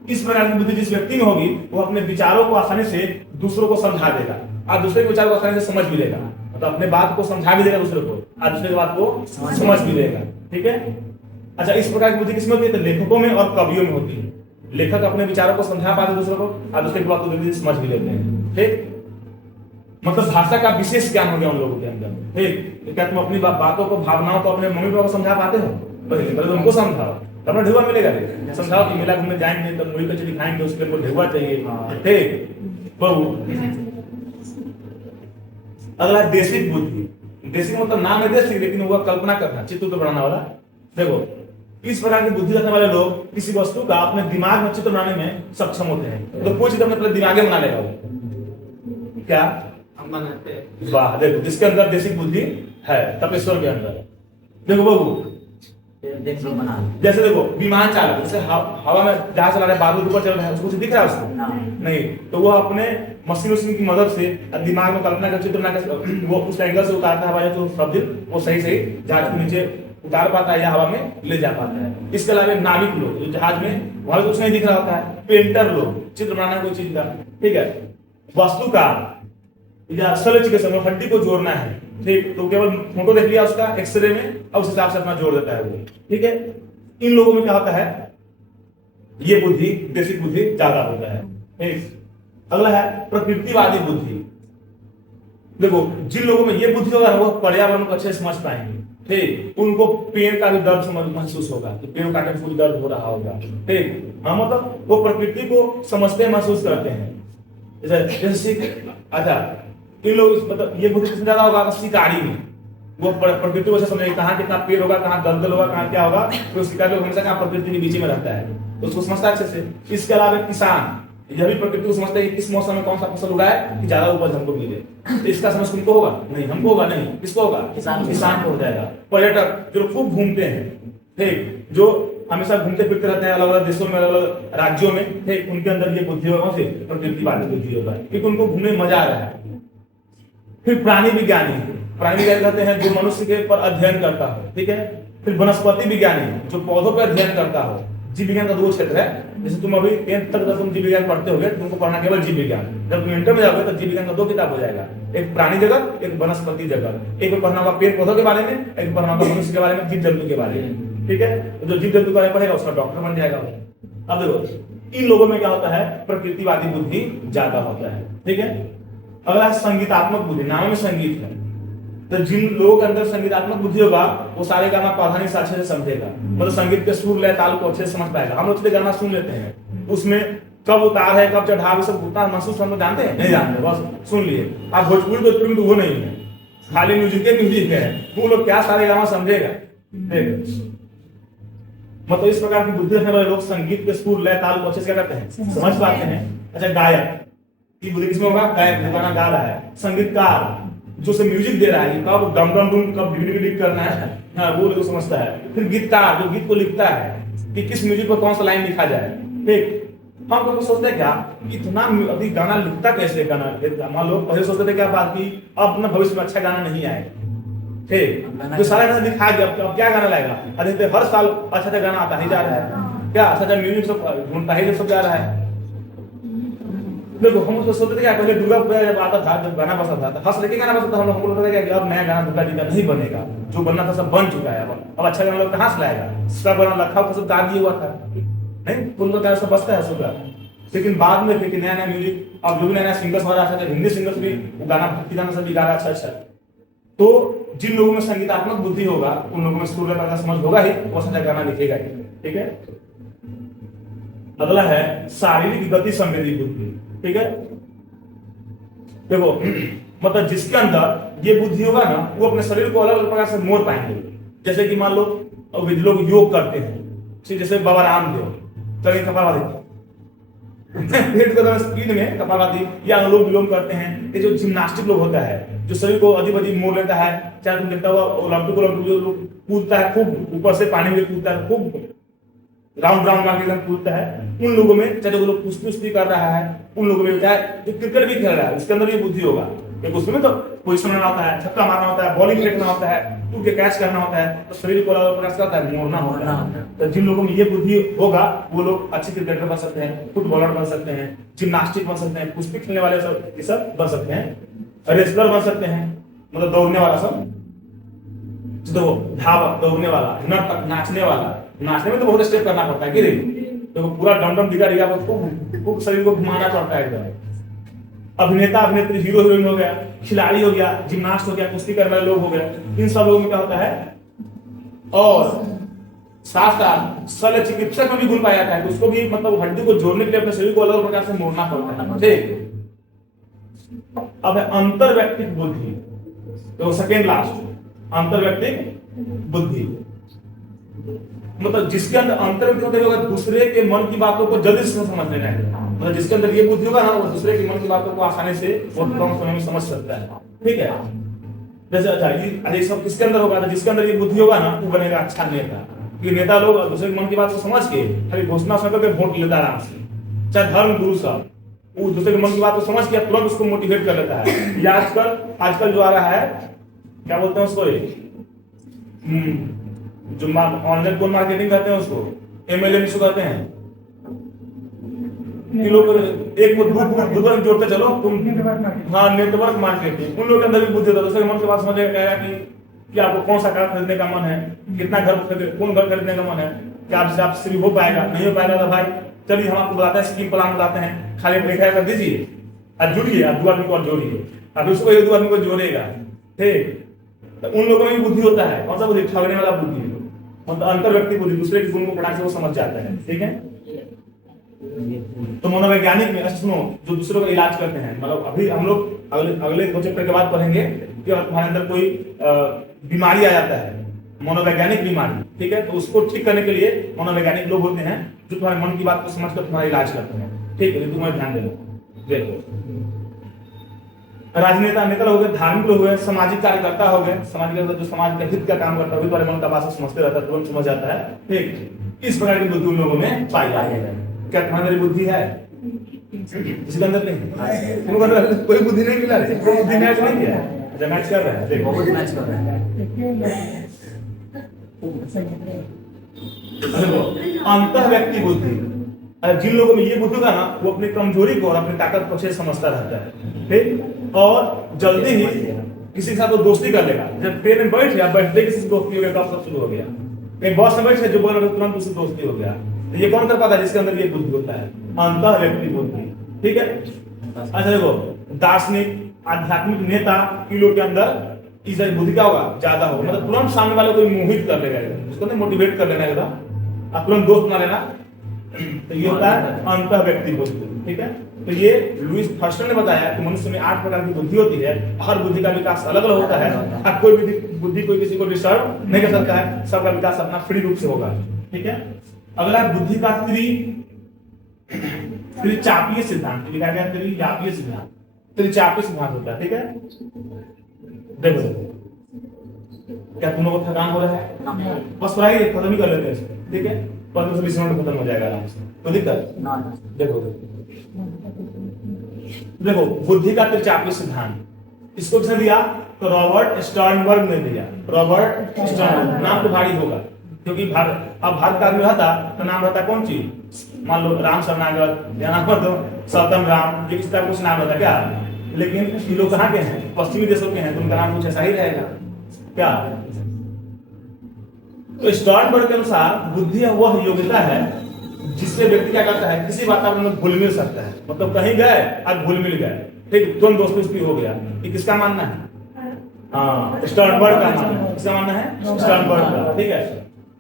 इस प्रकार की बुद्धि जिस व्यक्ति में होगी, वो अपने विचारों को आसानी से दूसरों को समझा देगा और दूसरे के विचार को आसानी से समझ भी लेगा। मतलब अपने बात को समझा भी देगा दूसरे को और दूसरे की बात को समझ भी लेगा। ठीक है, अच्छा, इस प्रकार की बुद्धि किसमें होती है? तो लेखकों में और कवियों में होती है। लेखक अपने विचारों को समझा पाते दूसरों को और दूसरे की बात को जल्दी समझ भी लेते हैं। ठीक, मतलब भाषा का विशेष ज्ञान हो गया उन लोगों के अंदर। ठीक, क्या तुम अपनी बातों को, भावनाओं को अपने मम्मी पापा को समझा पाते हो? पहले उनको समझाओ, तब ना ढेवा मिलेगा। समझाओ कि मेला घूमने जाएंगे तो मूवी कचरी खाएंगे, उसके लिए ढेवा चाहिए। ठीक, बहु अगला देशिक बुद्धि। देशिक मतलब नाम है देशिक, लेकिन वो कल्पना करना, चित्र बनाना वाला। देखो इस प्रकार की बुद्धि रखने वाले लोग किसी वस्तु का अपने दिमाग में चित्र बनाने में सक्षम होते हैं। तो कोई चीज अपने दिमाग में बना लेगा वो। क्या हम बनाते हैं? वाह, देखो जिसके अंदर देशिक बुद्धि है, तपेश्वर के अंदर। देखो बाबू, जैसे देखो विमान चालक, जैसे हवा में जहाज चला रहा है, बादल ऊपर चल रहा है, उसको कुछ दिख रहा है उसको? नहीं। तो वो अपने मशीन की मदद से दिमाग में कल्पना का चित्र बनाकर वो उस एंगल से उतारता है, जो शब्द वो सही जहाज के नीचे उतार पाता है या हवा में ले जा पाता है। इसके अलावा नाविक लोग, जो जहाज में वहां कुछ नहीं दिख रहा होता है, पेंटर लोग, चित्र बनाना कोई चीज का। ठीक है, वास्तुकार या शल्य चिकित्सक, हड्डी को जोड़ना है। ठीक, तो केवल फोटो देख लिया उसका एक्सरे में और उस हिसाब से अपना जोड़ देता है वो। ठीक है, इन लोगों में क्या होता है? ये बुद्धि, बेसिक बुद्धि ज्यादा होता है। ठीक, अगला है प्रकृतिवादी बुद्धि। देखो जिन लोगों में ये बुद्धि होगा वो पर्यावरण को अच्छे से समझ पाएंगे। ठीक, उनको पेड़ का भी दर्द महसूस होगा कि पेड़ काटने फूल दर्द हो रहा होगा। ठीक, हाँ, मतलब वो प्रकृति को समझते महसूस करते हैं। जैसे अच्छा, इन लोग मतलब ये बुद्धि किसमें ज्यादा होगा? शिकारी में। वो प्रकृति को समझेगा, कहाँ कितना पेड़ होगा, कहाँ दलदल होगा, कहाँ क्या होगा। तो शिकारी हमेशा कहाँ प्रकृति के बीच में रहता है, तो उसको समझता है अच्छे से। इसके अलावा किसान, यह भी प्रकृति को समझते हैं कि किस मौसम में कौन सा फसल उगाए कि ज्यादा उपज हमको मिले। तो इसका समझ तुमको होगा नहीं, हमको होगा नहीं, किसको होगा? किसान को हो जाएगा। पर्यटक जो खूब घूमते हैं, ठीक, जो हमेशा घूमते फिरते रहते हैं अलग अलग देशों में, अलग अलग राज्यों में, ठीक, उनके अंदर ये बुद्धि होगा, प्रकृतिवादी बुद्धि होगा, क्योंकि उनको घूमने में मजा आ रहा है। फिर प्राणी विज्ञानी कहते हैं जो मनुष्य के पर अध्ययन करता हो। ठीक है, फिर वनस्पति विज्ञानी जो पौधों पर अध्ययन करता हो। जीव विज्ञान का 2 क्षेत्र है। जैसे तुम अभी 10th तक जब तुम जीव विज्ञान पढ़ते होगे, तुमको पढ़ना केवल जीव विज्ञान। जब तुम इंटर में जाओगे तो जीव विज्ञान का 2 किताब हो जाएगा, एक प्राणी जगत, एक वनस्पति जगत। एक में पढ़ना होगा पेड़ पौधों के बारे में, एक में पढ़ना होगा मनुष्य के बारे में, जीव जंतु के बारे में। ठीक है, तो जो जीव जंतु के बारे में पढ़ेगा उसका डॉक्टर बन जाएगा। अब देखो इन लोगों में क्या होता है? प्रकृतिवादी बुद्धि ज्यादा होता है। ठीक है, अगला संगीतात्मक बुद्धि, नाम में संगीत है। तो जिन लोगों के अंदर संगीतात्मक बुद्धि होगा वो सारे गाना पाधानी से अच्छे से समझेगा, मतलब संगीत के सुर लय ताल को अच्छे से समझ पाएगा। हम लोग गाना सुन लेते हैं, उसमें कब उतार है कब चढ़ाव सब उतना महसूस हम लोग जानते हैं? नहीं जानते, बस सुन लिए। आप भोजपुरी में तो वो नहीं है, खाली म्यूजिक है, वो लोग क्या सारे गाना समझेगा? मतलब इस प्रकार की बुद्धि रखने वाले लोग संगीत के सुर लय ताल को अच्छे से क्या करते हैं? समझ पाते हैं। अच्छा, गायक की बुद्धि किसमें होगा? गायक गाना गा रहा है। संगीतकार जो से म्यूजिक दे रहा है, कब डम डम डुम कब डिग करना है, हाँ, वो लोग समझता है। फिर गीतकार जो गीत को लिखता है कि किस म्यूजिक पर कौन सा लाइन लिखा जाए। ठीक, हम लोग सोचते हैं क्या इतना अभी गाना लिखता कैसे? गाना मान लो पहले सोचते थे क्या बात की अब ना भविष्य में अच्छा गाना नहीं आएगा। ठीक, तो सारा गाना दिखा दिया, अब क्या गाना लाएगा? अरे हर साल अच्छा गाना आता ही जा रहा है, क्या अच्छा म्यूजिक सब ढूंढता ही सब जा रहा है। देखो हम उसको सोचते थे क्या, पहले दुर्गा पूजा जब आता था, जब गाना बजता था तो हंस लेके गाना बजता था, हम लोग लगता था कि अब नया गाना दुर्गा जी का नहीं बनेगा, जो बनना था सब बन चुका है, अब अच्छा गाना लोग कहाँ से लाएगा, सब गाना लखा सब गा दिया हुआ था, नहीं पुल का सब बजता है सबका। लेकिन बाद में फिर नया नया म्यूजिक, अब जो भी नया नया सिंगर्स हो रहा है, हिंदी सिंगर्स भी वो गाना भक्ति गाना सब भी गा रहा है अच्छा अच्छा। तो जिन लोगों में संगीतात्मक बुद्धि होगा उन लोगों में सुर का समझ होगा ही, वो अच्छा गाना लिखेगा ही, ठीक है। अगला है शारीरिक गति संवेदी बुद्धि, ठीक है। देखो मतलब जिसके अंदर ये बुद्धि होगा ना, वो अपने शरीर को अलग अलग प्रकार से मोड़ पाएंगे। जैसे कि मान लो लोग योग करते हैं, ठीक, जैसे बाबा रामदेव तो कपालभाति पेट को स्पीड में कपालभाति या अनुलोम विलोम करते हैं। ये जो जिम्नास्टिक लोग होता है, जो शरीर को अजीब अजीब मोड़ लेता है, चाहे तुम देखता हुआ ओलंपिक जो लोग कूदता है खूब ऊपर से पानी में कूदता है, खूब राउंड राउंड मार के एकदम कूदता है, उन लोगों में चाहे जो लोग कुश्ती कर रहा है, उन लोगों में चाहे जो क्रिकेट भी खेल रहा है, इसके अंदर ये बुद्धि होगा। एक उसमें तो पोजीशन बनाना होता है, छक्का मारना होता है, बॉलिंग फेंकना होता है, टूट के कैच करना होता है, तो शरीर को अलग प्रकार से होता है, मोड़ना होता है। तो जिन लोगों में ये बुद्धि होगा वो लोग अच्छे क्रिकेटर बन सकते हैं, फुटबॉलर बन सकते हैं, जिम्नास्टिक बन सकते हैं, कुश्ती खेलने वाले सब ये सब बन सकते हैं, रेसलर बन सकते हैं, मतलब दौड़ने वाला सब, तो धावक दौड़ने वाला, नर्तक नाचने वाला, नाचने में तो बहुत स्टेप करना पड़ता है कि तो पूरा डम डिगा डिगा खूब शरीर को घुमाना पड़ता है एकदम। अभिनेता अभिनेत्री, हीरो हीरोइन हो गया, खिलाड़ी हो गया, जिम्नास्ट हो गया, कुश्ती करने वाले लोग हो गए, इन सब लोगों में क्या होता है। और साथ साथ शल्य चिकित्सक में भी गुण पाया जाता है, उसको भी मतलब हड्डी को जोड़ने के लिए अपने शरीर को अलग अलग प्रकार से मोड़ना पड़ता है, ठीक। अब है अंतर व्यक्तिक बुद्धि, तो सेकेंड लास्ट अंतर व्यक्तिक बुद्धि, मतलब जिसके अंदर अंतर व्यक्तिक होगा, दूसरे के मन की बातों को जल्दी से समझ लेना है, मतलब जिसके अंदर ये बुद्धि होगा ना, वो दूसरे के मन की बातों को आसानी से बहुत कम समय में समझ सकता है, ठीक है। जैसे अच्छा ये सब किसके अंदर होगा, जिसके अंदर ये बुद्धि होगा ना, वो बनेगा अच्छा नेता। कि नेता लोग दूसरे के मन की बात को समझ के खाली घोषणा सुन करके वोट लेता आराम से। चाहे धर्म गुरु सब, वो दूसरे के मन की बात को समझ के तुरंत उसको मोटिवेट कर लेता है। या आजकल जो आ रहा है, क्या बोलते हैं उसको, जो ऑनलाइन कौन मार्केटिंग करते हैं उसको MLM से करते हैं, कि लोग एक को दूसरे जोड़ते चलो तुम, हाँ नेटवर्क मार्केटिंग। उन लोगों के अंदर भी बुद्धि होता है, दूसरे के मन की बात समझेगा, कहेगा कि आपको कौन सा कार खरीदने का मन है, कितना घर कौन घर खरीदने का मन है, क्या आप श्री हो पाएगा, नहीं हो पाएगा तो भाई चलिए हम आपको बताते हैं, स्कीम प्लान बताते हैं, खाली लिखा कर दीजिए, अब जुड़िए, आप 2 आदमी को जोड़िए, अब उसको 1-2 आदमी को जोड़ेगा, ठीक। तो उन लोगों में भी बुद्धि होता है, कौन सा बुद्धि, ठगने वाला बुद्धि, मतलब अंतर व्यक्ति बुद्धि, दूसरे के गुण को पढ़ा के वो समझ जाता है, ठीक है। तो मनोवैज्ञानिक में सुनो, जो दूसरों का इलाज करते हैं, मतलब अभी हम लोग अगले 2 चैप्टर के बाद पढ़ेंगे कि तुम्हारे अंदर कोई बीमारी आ जाता है, मनोवैज्ञानिक बीमारी, ठीक है, तो उसको ठीक करने के लिए मनोवैज्ञानिक लोग होते हैं जो तुम्हारे मन की बात को समझकर तुम्हारा इलाज करते हैं, ठीक है। तुम्हें ध्यान देना। राजनेता नेता हो गए, धार्मिक लोग हो गए, सामाजिक कार्यकर्ता हो गए, सामाजिक जो समाज के हित का काम करता है, वो तुम्हारे मन का बात समझते रहता है, तुरंत समझ जाता है, ठीक। इस प्रकार की बुद्धि उन लोगों में पाई जाती है। क्या तुम्हारी बुद्धि है? इसके अंदर नहीं, तुमको अंदर कोई बुद्धि नहीं मिला रे, कोई बुद्धि मैच नहीं किया, जब मैच कर रहा है, देखो बहुत मैच कर रहा है। अंतर व्यक्ति बुद्धि, जिन लोगों में ये बुद्धि होगा ना, वो अपनी कमजोरी को और अपनी ताकत को अच्छे से समझता रहता है, ठीक। और जल्दी ही किसी के साथ वो दोस्ती कर लेगा, जब ट्रेन में बैठ गया, बैठते किसी से दोस्ती हो गया, तो सब शुरू हो गया। एक बॉस में बैठे जो बोल रहे तुरंत उससे दोस्ती हो गया। ये कौन कर पाता है? जिसके अंदर ये बुद्धि होता है, अंतर व्यक्ति बुद्धि, ठीक है। अच्छा देखो, दार्शनिक आध्यात्मिक नेता की लोग के अंदर इस बुद्धि क्या होगा, ज्यादा होगा, मतलब तुरंत सामने वाले को मोहित कर लेगा, उसको नहीं मोटिवेट कर लेना है, आप तुरंत दोस्त बना लेना, तो ये होता है अंतर व्यक्ति बुद्धि, ठीक है। तो ये लुईस फर्स्टर ने बताया कि मनुष्य में 8 प्रकार की बुद्धि होती है, हर बुद्धि का विकास अलग अलग होता है, अब कोई भी बुद्धि कोई किसी को डिस्टर्ब नहीं कर सकता है, सबका विकास अपना फ्री रूप से होगा, ठीक है। अगला बुद्धि का त्रिचापीय सिद्धांत लिखा गया, त्रिचापीय सिद्धांत, त्रिचापीय सिद्धांत होता है, ठीक है। देखो क्या तुम लोगों को थकान हो रहा है? बस पढ़ाई खत्म ही कर लेते हैं, ठीक है, 15 से 20 मिनट में खत्म हो जाएगा आराम से, कोई दिक्कत देखो देखो बुद्धि का त्रिचापीय सिद्धांत, इसको किसने दिया? तो रॉबर्ट स्टर्नबर्ग ने दिया। रॉबर्ट स्टर्नबर्ग, नाम तो भारी होगा, क्योंकि भारत का आदमी रहता तो नाम रहता कौन चीज, मान लो राम शरणागत या नाम तो सतम राम, ये किसी तरह कुछ नाम रहता क्या। लेकिन ये लोग कहाँ के हैं, पश्चिमी देशों के हैं, तो उनका नाम कुछ ऐसा ही रहेगा क्या। तो स्टर्नबर्ग के अनुसार बुद्धि वह योग्यता है जिससे व्यक्ति क्या करता है, किसी वातावरण में घुल मिल सकता है। मतलब कहीं गए अब घुल मिल गए, ठीक, तुरंत दोस्ती हो गया। ये किसका मानना है, हाँ स्टर्नबर्ग का मानना है। किसका मानना है, स्टर्नबर्ग का, ठीक है।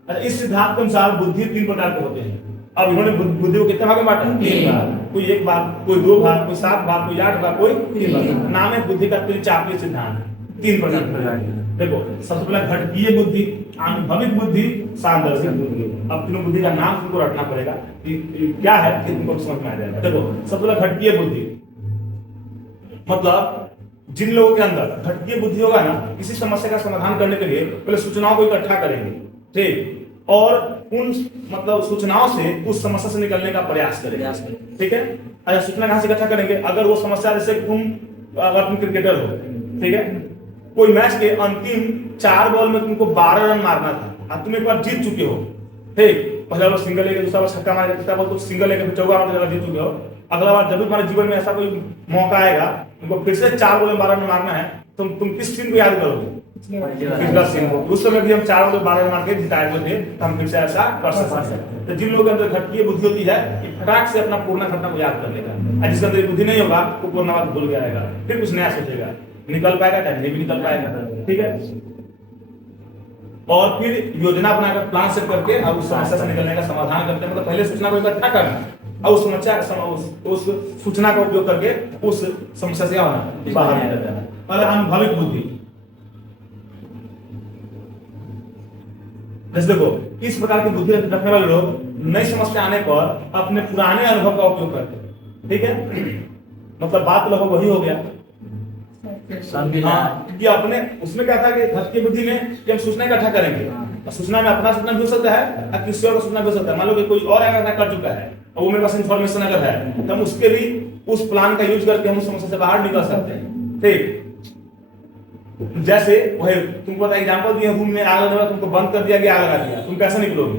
अच्छा, इस सिद्धांत के अनुसार बुद्धि 3 प्रकार के होते हैं। अब इन्होंने बुद्धि को कितने भाग में बांटा, 3 भाग, कोई 1 भाग, कोई 2 भाग, कोई 7 भाग, कोई 8 भाग, कोई 3 भाग। नाम है बुद्धि का त्रिचापीय सिद्धांत, 3 प्रकार। देखो सबसे पहले घटकीय बुद्धि, अनुभविक बुद्धि, सांदर्भिक बुद्धि। अब तीनों बुद्धि का नाम तुमको रखना पड़ेगा कि क्या है, कि तुमको समझ में आ जाएगा। देखो सबसे पहले घटकीय बुद्धि, मतलब जिन लोगों के अंदर घटकीय बुद्धि होगा ना, किसी समस्या का समाधान करने के लिए पहले सूचनाओं को इकट्ठा करेंगे, ठीक, और उन मतलब सूचनाओं से उस समस्या से निकलने का प्रयास करेंगे, ठीक है। अच्छा, सूचना कहां से इकट्ठा करेंगे, अगर वो समस्या जैसे अगर तुम क्रिकेटर हो, ठीक है, कोई मैच के अंतिम 4 बॉल में तुमको 12 रन मारना था, अब तुम एक बार जीत चुके हो, ठीक, पहला बॉल सिंगल लेके, दूसरा बॉल छक्का मार के, तीसरा बॉल तो सिंगल लेके, चौथा बॉल जीत चुके हो। अगला बार जब भी तुम्हारे जीवन में ऐसा कोई मौका आएगा, तुमको फिर से 4 बॉल में 12 रन मारना है, तुम किस टीम को याद करोगे, पिछला सिंह को। उस समय भी हम 4 बॉल 12 रन मार के जिताए हुए थे, तो हम फिर से ऐसा कर सकते हैं। तो जिन लोगों के अंदर घटकीय बुद्धि होती है, कि फटाक से अपना पूर्ण घटना को याद कर लेगा, जिसके अंदर बुद्धि नहीं होगा वो पूर्ण बात भूल जाएगा, फिर कुछ नया सोचेगा, निकल पाएगा क्या, नहीं भी निकल पाएगा, ठीक है। और फिर योजना बनाकर प्लान सेट करके अब उस समस्या से निकलने का समाधान करते हैं। मतलब पहले सूचना को इकट्ठा करना और उस समस्या उस सूचना का उपयोग करके उस समस्या से बाहर निकल जाना। और अनुभविक बुद्धि, जैसे देखो इस प्रकार की बुद्धि रखने वाले लोग नई समस्या आने पर अपने पुराने अनुभव का उपयोग करते हैं, ठीक है। मतलब बात लगभग वही हो गया, हाँ, कि अपने उसमें क्या था कि घटकीय बुद्धि में कि हम सूचना इकट्ठा करेंगे, और सूचना में अपना सूचना भी हो सकता है और किसी और का सूचना भी हो सकता है। मान लो कि कोई और ऐसा कर चुका है और वो मेरे पास इन्फॉर्मेशन अगर है, तो हम उसके भी उस प्लान का यूज करके हम उस समस्या से बाहर निकल सकते हैं, ठीक। जैसे वही तुमको पता एग्जांपल दिया, रूम में आग लगा, तुमको बंद कर दिया गया, आग लगा दिया, तुम कैसे निकलोगे,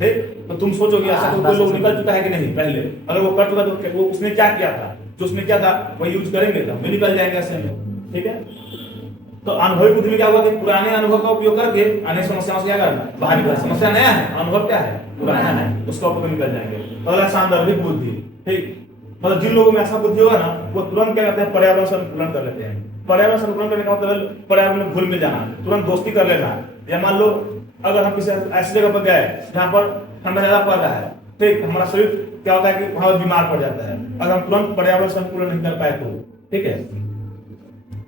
ठीक। तो तुम सोचोगे ऐसा कोई लोग निकल चुका है कि नहीं पहले, अगर वो कर चुका तो वो उसने क्या किया था, जो उसने क्या था वही यूज करेंगे तो हम भी निकल जाएंगे ऐसे में, ठीक है। तो अनुभवी बुद्धि में क्या हुआ कि पुराने अनुभव का उपयोग करके अनेक समस्याओं से क्या करना, बाहर निकलना। समस्या नया है, अनुभव क्या है, पुराना है, उसका उपयोग निकल जाएंगे। अगला सांदर्भिक बुद्धि, ठीक, मतलब जिन लोगों में ऐसा बुद्धि होगा ना, वो तुरंत क्या करते हैं, पर्यावरण से अनुकूलन कर लेते हैं। पर्यावरण से अनुकूलन करने का मतलब पर्यावरण में घुल मिल जाना, तुरंत दोस्ती कर लेना। या मान लो अगर हम किसी ऐसी जगह पर गए जहाँ पर ठंडा ज्यादा पड़ रहा है, ठीक, हमारा शरीर क्या होता है कि वहां बीमार पड़ जाता है, अगर हम तुरंत पर्यावरण से अनुकूलन नहीं कर पाए तो, ठीक है।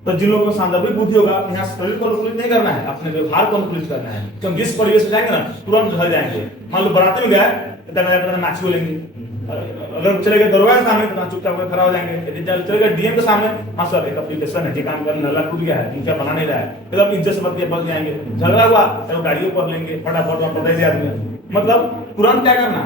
तो जिन लोगों को सांदर्भिक बुद्धि होगा, यहाँ शरीर को अनुकूलित नहीं करना है, अपने व्यवहार को अनुकूलित करना है। तो हम जिस परिवेश में जाएंगे ना तुरंत घर जाएंगे। मान लो बाराती में गए तो नाची बोलेंगे, अगर चले गए दरोगा के सामने तो चुपचाप खड़ा हो जाएंगे। यदि चले गए डीएम के सामने, हाँ सर एक एप्लीकेशन है, ये काम करने नला टूट गया है, मुखिया बना नहीं रहा है, तो अब इज्जत से बच जाएंगे। झगड़ा हुआ तो गाड़ियों पर लेंगे, फटाफट वहां पकड़ दिया आदमी। मतलब तुरंत क्या करना,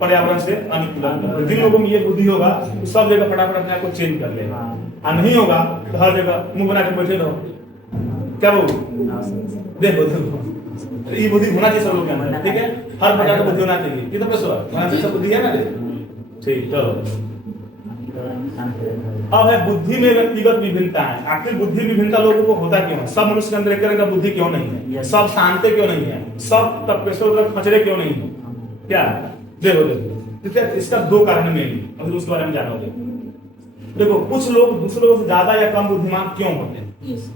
पर्यावरण से अनुकूलन। जिन लोगों में ये बुद्धि होगा तो सब जगह फटाफट अपने आप को चेंज कर लेगा, और नहीं होगा तो हर जगह मुंह बना के बैठे रहो। क्या बोलूं, देखो देखो ये बुद्धि होना चाहिए सब लोग के अंदर, ठीक है। हर प्रकार का बुद्धि होना चाहिए, कितना पैसा होना चाहिए, बुद्धि है ना, ठीक। चलो अब है बुद्धि में व्यक्तिगत विभिन्नता है। आखिर बुद्धि विभिन्नता लोगों को होता क्यों है? सब मनुष्य के अंदर एक तरह का बुद्धि क्यों नहीं है? सब शांति क्यों नहीं है? सब तपेश्वर खचरे क्यों नहीं है? क्या देखो देखो इसका 2 कारण मेन, अभी उसके बारे में जानोगे। देखो कुछ लोग दूसरे लोगों से ज्यादा या कम बुद्धिमान क्यों होते हैं,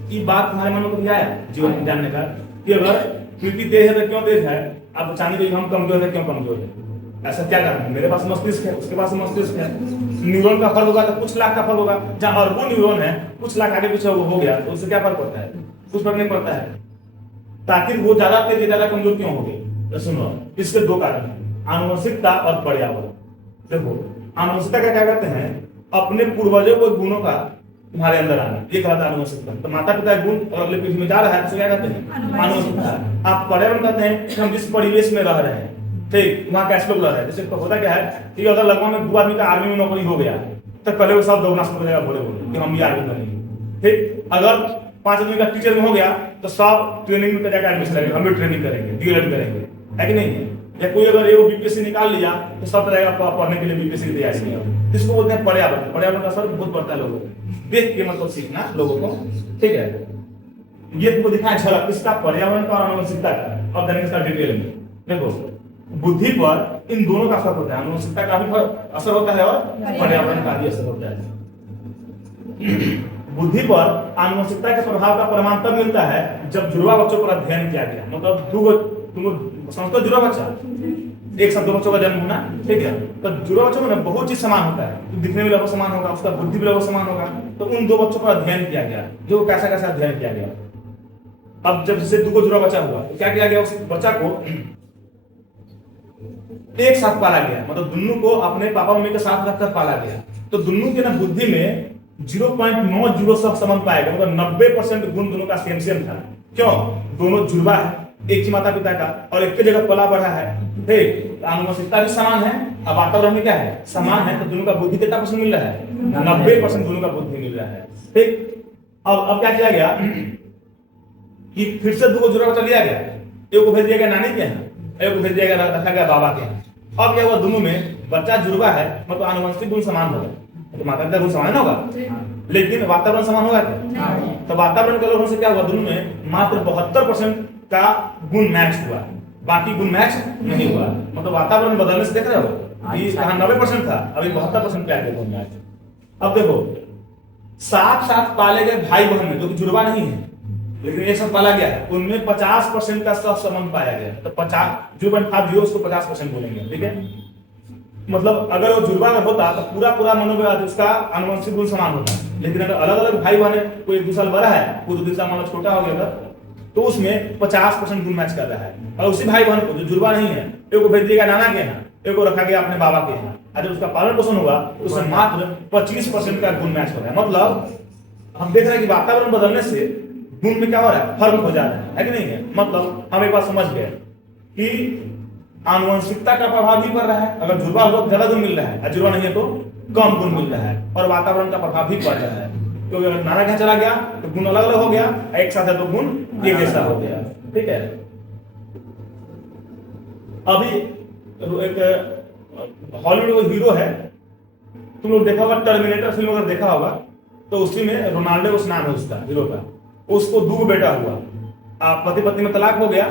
ये बात तुम्हारे मन में क्या है जीवन में जानने का, कि अगर खिड़की तेज है तो क्यों तेज है, आप जानिए हम कमजोर है क्यों कमजोर है, ऐसा क्या कारण है? मेरे पास मस्तिष्क है, उसके पास मस्तिष्क है, न्यूरॉन का फर्क होगा तो कुछ लाख का फर्क होगा। जहां और वो न्यूरॉन है कुछ लाख आगे पीछे हो गया तो उससे क्या फर्क पड़ता है? कुछ फर्क नहीं पड़ता है। ताकि वो ज्यादा तेज ज्यादा कमजोर क्यों हो गए? तो सुनो, इसके 2 कारण है, आनुवंशिकता और पर्यावरण। देखो आनुवंशिकता का क्या कहते हैं, अपने पूर्वजों के गुणों का तुम्हारे अंदर आना, ये कहता है आनुवंशिकता। तो माता पिता गुण और अगले पीढ़ी में जा रहा है तो क्या कहते हैं? आनुवंशिकता। आप पर्यावरण कहते हैं कि हम जिस परिवेश में रह रहे हैं, ठीक, वहाँ कैसे लोग रह रहे हैं। जैसे होता क्या है कि अगर लगभग में 2 आदमी का आर्मी में नौकरी हो गया तो पहले वो सब दौड़ना शुरू करेगा, बोले कि हम भी आर्मी करेंगे, ठीक। अगर 5 आदमी का टीचर में हो गया तो सब ट्रेनिंग में जाकर एडमिशन लेंगे, हम भी ट्रेनिंग करेंगे, डीएलएड करेंगे, है कि नहीं है? या कोई अगर एगो बीपीएससी निकाल लिया तो सब रहेगा पढ़ने के लिए बीपीएससी की तैयारी नहीं। इसको बोलते हैं पर्यावरण। पर्यावरण का असर बहुत पड़ता है लोगों को, देख के मतलब सीखना लोगों को, ठीक है। ये तुमको दिखाया झलक किसका, पर्यावरण का और आनुवंशिकता का। अब देखेंगे इसका डिटेल में। देखो बुद्धि पर इन दोनों का असर होता है, आनुवंशिकता का भी असर होता है और पर्यावरण का भी असर होता है। बुद्धि पर आनुवंशिकता के प्रभाव का प्रमाण तब मिलता है जब जुड़वा बच्चों पर अध्ययन किया गया। मतलब तुम समझते हो जुड़वा बच्चा, एक साथ दो बच्चों का जन्म होना, ठीक है। तो जुड़वा बच्चों में ना बहुत चीज समान होता है, तो दिखने में लगभग समान होगा, उसका बुद्धि भी लगभग समान होगा। तो उन दो बच्चों पर अध्ययन किया गया, जो कैसा कैसा अध्ययन किया गया। अब जब जैसे दो जुड़वा बच्चा हुआ तो क्या किया गया, उस बच्चा को एक साथ पाला गया, मतलब दोनों को अपने पापा मम्मी के साथ रखकर पाला गया। तो दोनों के ना बुद्धि में 0.90 संबंध पाएगा, मतलब 90% गुण दोनों का सेम सेम था। क्यों? दोनों जुड़वा है, एक ही माता पिता का, और एक ही जगह पला बढ़ा है, ठीक। आनुवंशिकता भी समान है, अब वातावरण में क्या है, समान है। तो दोनों का बुद्धि कितना परसेंट मिल रहा है, 90% दोनों का बुद्धि मिल रहा है, ठीक। अब क्या किया गया कि फिर से दो जुड़वा बच्चा लिया गया, एक को भेज दिया गया नानी के यहाँ, एक को भेज दिया गया रखा गया बाबा के यहाँ। अब क्या हुआ, दोनों में बच्चा जुड़वा है, मतलब आनुवंशिक गुण समान होगा, तो माता पिता गुण समान होगा, लेकिन वातावरण समान होगा क्या? तो वातावरण के लोगों से क्या हुआ, दोनों में मात्र 72% का गुण मैच हुआ, बाकी गुण मैच नहीं हुआ। मतलब वातावरण बदलने से देख रहे हो, ये कहां 90% था, अभी 72% पे आ गया गुण मैच। अब देखो साथ साथ पाले गए भाई बहन में, जो कि जुड़वा नहीं है लेकिन एक साथ पाला गया है, उनमें 50% का सहसंबंध पाया गया। तो 50 0.50 उसको 50% बोलेंगे, ठीक है। मतलब अगर वो जुड़वा अगर होता तो पूरा मनोव्यवहार उसका आनुवंशिक गुण समान होता, लेकिन अगर अलग अलग भाई बहन, कोई 1-2 साल बड़ा है, कोई 2 साल मानो छोटा हो गया, तो उसमें 50% गुण मैच कर रहा है। और उसी भाई बहन को जो जुड़वा नहीं है, एक को भेज दिएगा नाना के यहाँ, एक को रखा गया अपने बाबा के यहाँ, अगर उसका पालन पोषण होगा तो उसमें मात्र 25% का गुण मैच हो रहा है। मतलब हम देख रहे हैं कि वातावरण बदलने से गुण में क्या हो रहा है, फर्क हो जा रहा है कि नहीं है। मतलब हम एक बात समझ गए कि आनुवंशिकता का प्रभाव भी पड़ रहा है, अगर जुड़वा हो तो ज्यादा गुण मिल रहा है, और जुड़वा नहीं है तो कम गुण मिल रहा है, और वातावरण का प्रभाव भी पड़ रहा है। तो अगर नाना के चला गया तो गुण अलग अलग हो गया, एक साथ है तो गुण एक जैसा हो गया, ठीक है। अभी एक हॉलीवुड हीरो है, तुम लोग देखा होगा टर्मिनेटर फिल्म अगर देखा होगा, तो उसी में रोनाल्डो उस नाम है उसका हीरो का। उसको 2 बेटा हुआ, पति पत्नी में तलाक हो गया,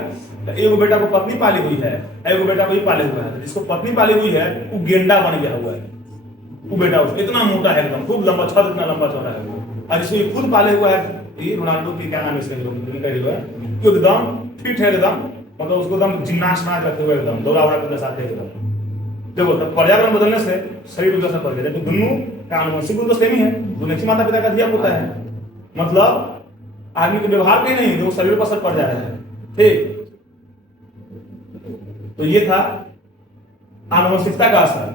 एगो बेटा को पत्नी पाली हुई है, एगो बेटा को ही पाले हुआ है। जिसको पत्नी पाली हुई है वो गेंडा बन गया हुआ है, वो बेटा उसको इतना मोटा है एकदम, खूब लंबा, छत इतना लंबा चौड़ा है वो। और जिसको ये खुद पाले हुआ है, ये रोनाल्डो की क्या नाम है इसका हीरो है, एकदम फिट है एकदम, मतलब उसको एकदम जिम्नास्ट बना रखे हुए एकदम, दौड़ा उड़ा के साथ एकदम। देखो तो पर्यावरण बदलने से शरीर पर असर पड़ गया, तो दोनों का आनुवंशिक गुण तो सेम ही है, दोनों ही माता पिता का दिया होता है। मतलब आदमी के व्यवहार पे नहीं, जो शरीर पर असर पड़ जा रहा है, ठीक। तो ये था आनुवंशिकता का असर,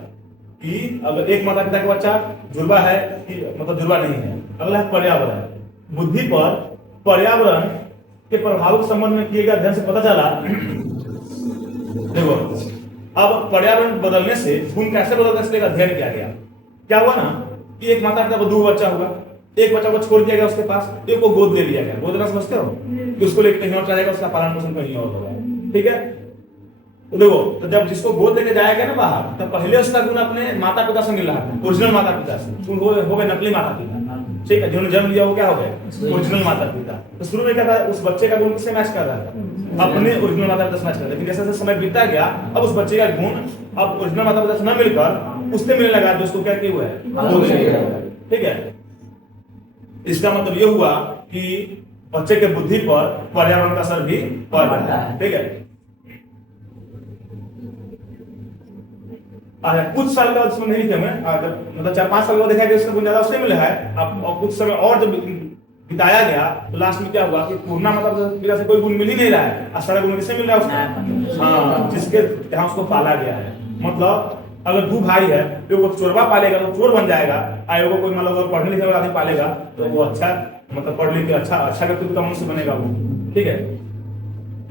कि अगर एक माता पिता का बच्चा जुड़वा है कि मतलब जुड़वा नहीं है। अगला है पर्यावरण। बुद्धि पर पर्यावरण के प्रभाव के संबंध में किए गए अध्ययन से पता चला, देखो अब पर्यावरण बदलने से गुण कैसे बदलता है इसलिए अध्ययन किया गया। क्या हुआ ना कि एक माता पिता को 2 बच्चा हुआ, एक बच्चा को छोड़ दिया गया उसके पास, एक को गोद ले लिया गया। गोद लेना समझते हो कि उसको लेकर कहीं और चला जाएगा, उसका पालन पोषण कहीं और होगा, ठीक है। तो देखो तो जब जिसको गोद लेके जाएगा ना बाहर, तब पहले उसका गुण अपने माता पिता से मिल रहा है, ओरिजिनल माता पिता से। हो गए नकली माता पिता, ठीक है, जिन्होंने जन्म लिया वो क्या हो गए, ओरिजिनल माता पिता। तो शुरू में क्या था, उस बच्चे का गुण किससे मैच कर रहा था, अपने ओरिजिनल माता पिता से मैच कर रहा था। लेकिन जैसे जैसे समय बीतता गया, अब उस बच्चे का गुण अब ओरिजिनल माता पिता से न मिलकर उससे मिलने लगा, जो उसको क्या किया हुआ है, ठीक है। इसका मतलब ये हुआ कि बच्चे के बुद्धि पर पर्यावरण का असर भी पड़ रहा है, ठीक है। कुछ साल का उसमें नहीं थे मैं, मतलब 4-5 साल का देखा गया उसका गुण ज्यादा उससे मिला है। अब और कुछ समय और जब बिताया गया तो लास्ट में क्या हुआ कि पूर्णा मतलब से कोई गुण मिल ही नहीं रहा है, सारा गुण किससे मिल रहा है उसको, हाँ, जिसके यहाँ उसको पाला गया है। मतलब अगर 2 भाई है तो वो चोरवा पालेगा तो चोर बन जाएगा, आएगा कोई मतलब पढ़ने लिखने वाला आदमी पालेगा तो वो अच्छा मतलब पढ़ लिख के अच्छा व्यक्तित्व का मनुष्य बनेगा वो, ठीक है।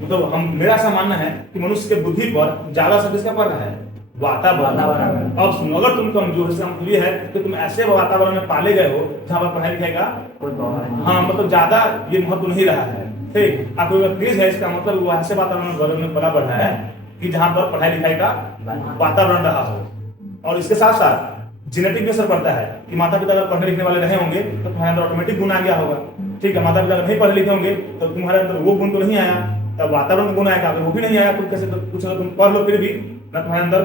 मतलब मेरा ऐसा मानना है कि मनुष्य के बुद्धि पर ज्यादा असर किसका पड़ रहा है, वातावरण। अब सुनो, अगर तुम कमजोर से हम है तो तुम ऐसे वातावरण में पाले गए हो जहाँ पर पढ़ाई लिखाई का हाँ मतलब ज्यादा ये महत्व नहीं रहा है, ठीक। आपको तेज है इसका मतलब वो ऐसे वातावरण में पला बढ़ा है कि जहां पर पढ़ाई लिखाई का वातावरण रहा हो। और इसके साथ साथ जेनेटिक में असर पड़ता है कि माता पिता अगर पढ़ने लिखने वाले रहे होंगे तो तुम्हारे अंदर ऑटोमेटिक गुण आ गया होगा। ठीक है, माता पिता अगर नहीं पढ़े लिखे होंगे तो तुम्हारे अंदर वो गुण तो नहीं आया, तब वातावरण का गुण आएगा। अगर वो भी नहीं आया तो कैसे, तो कुछ अगर तुम पढ़ लो फिर भी ना तुम्हारे अंदर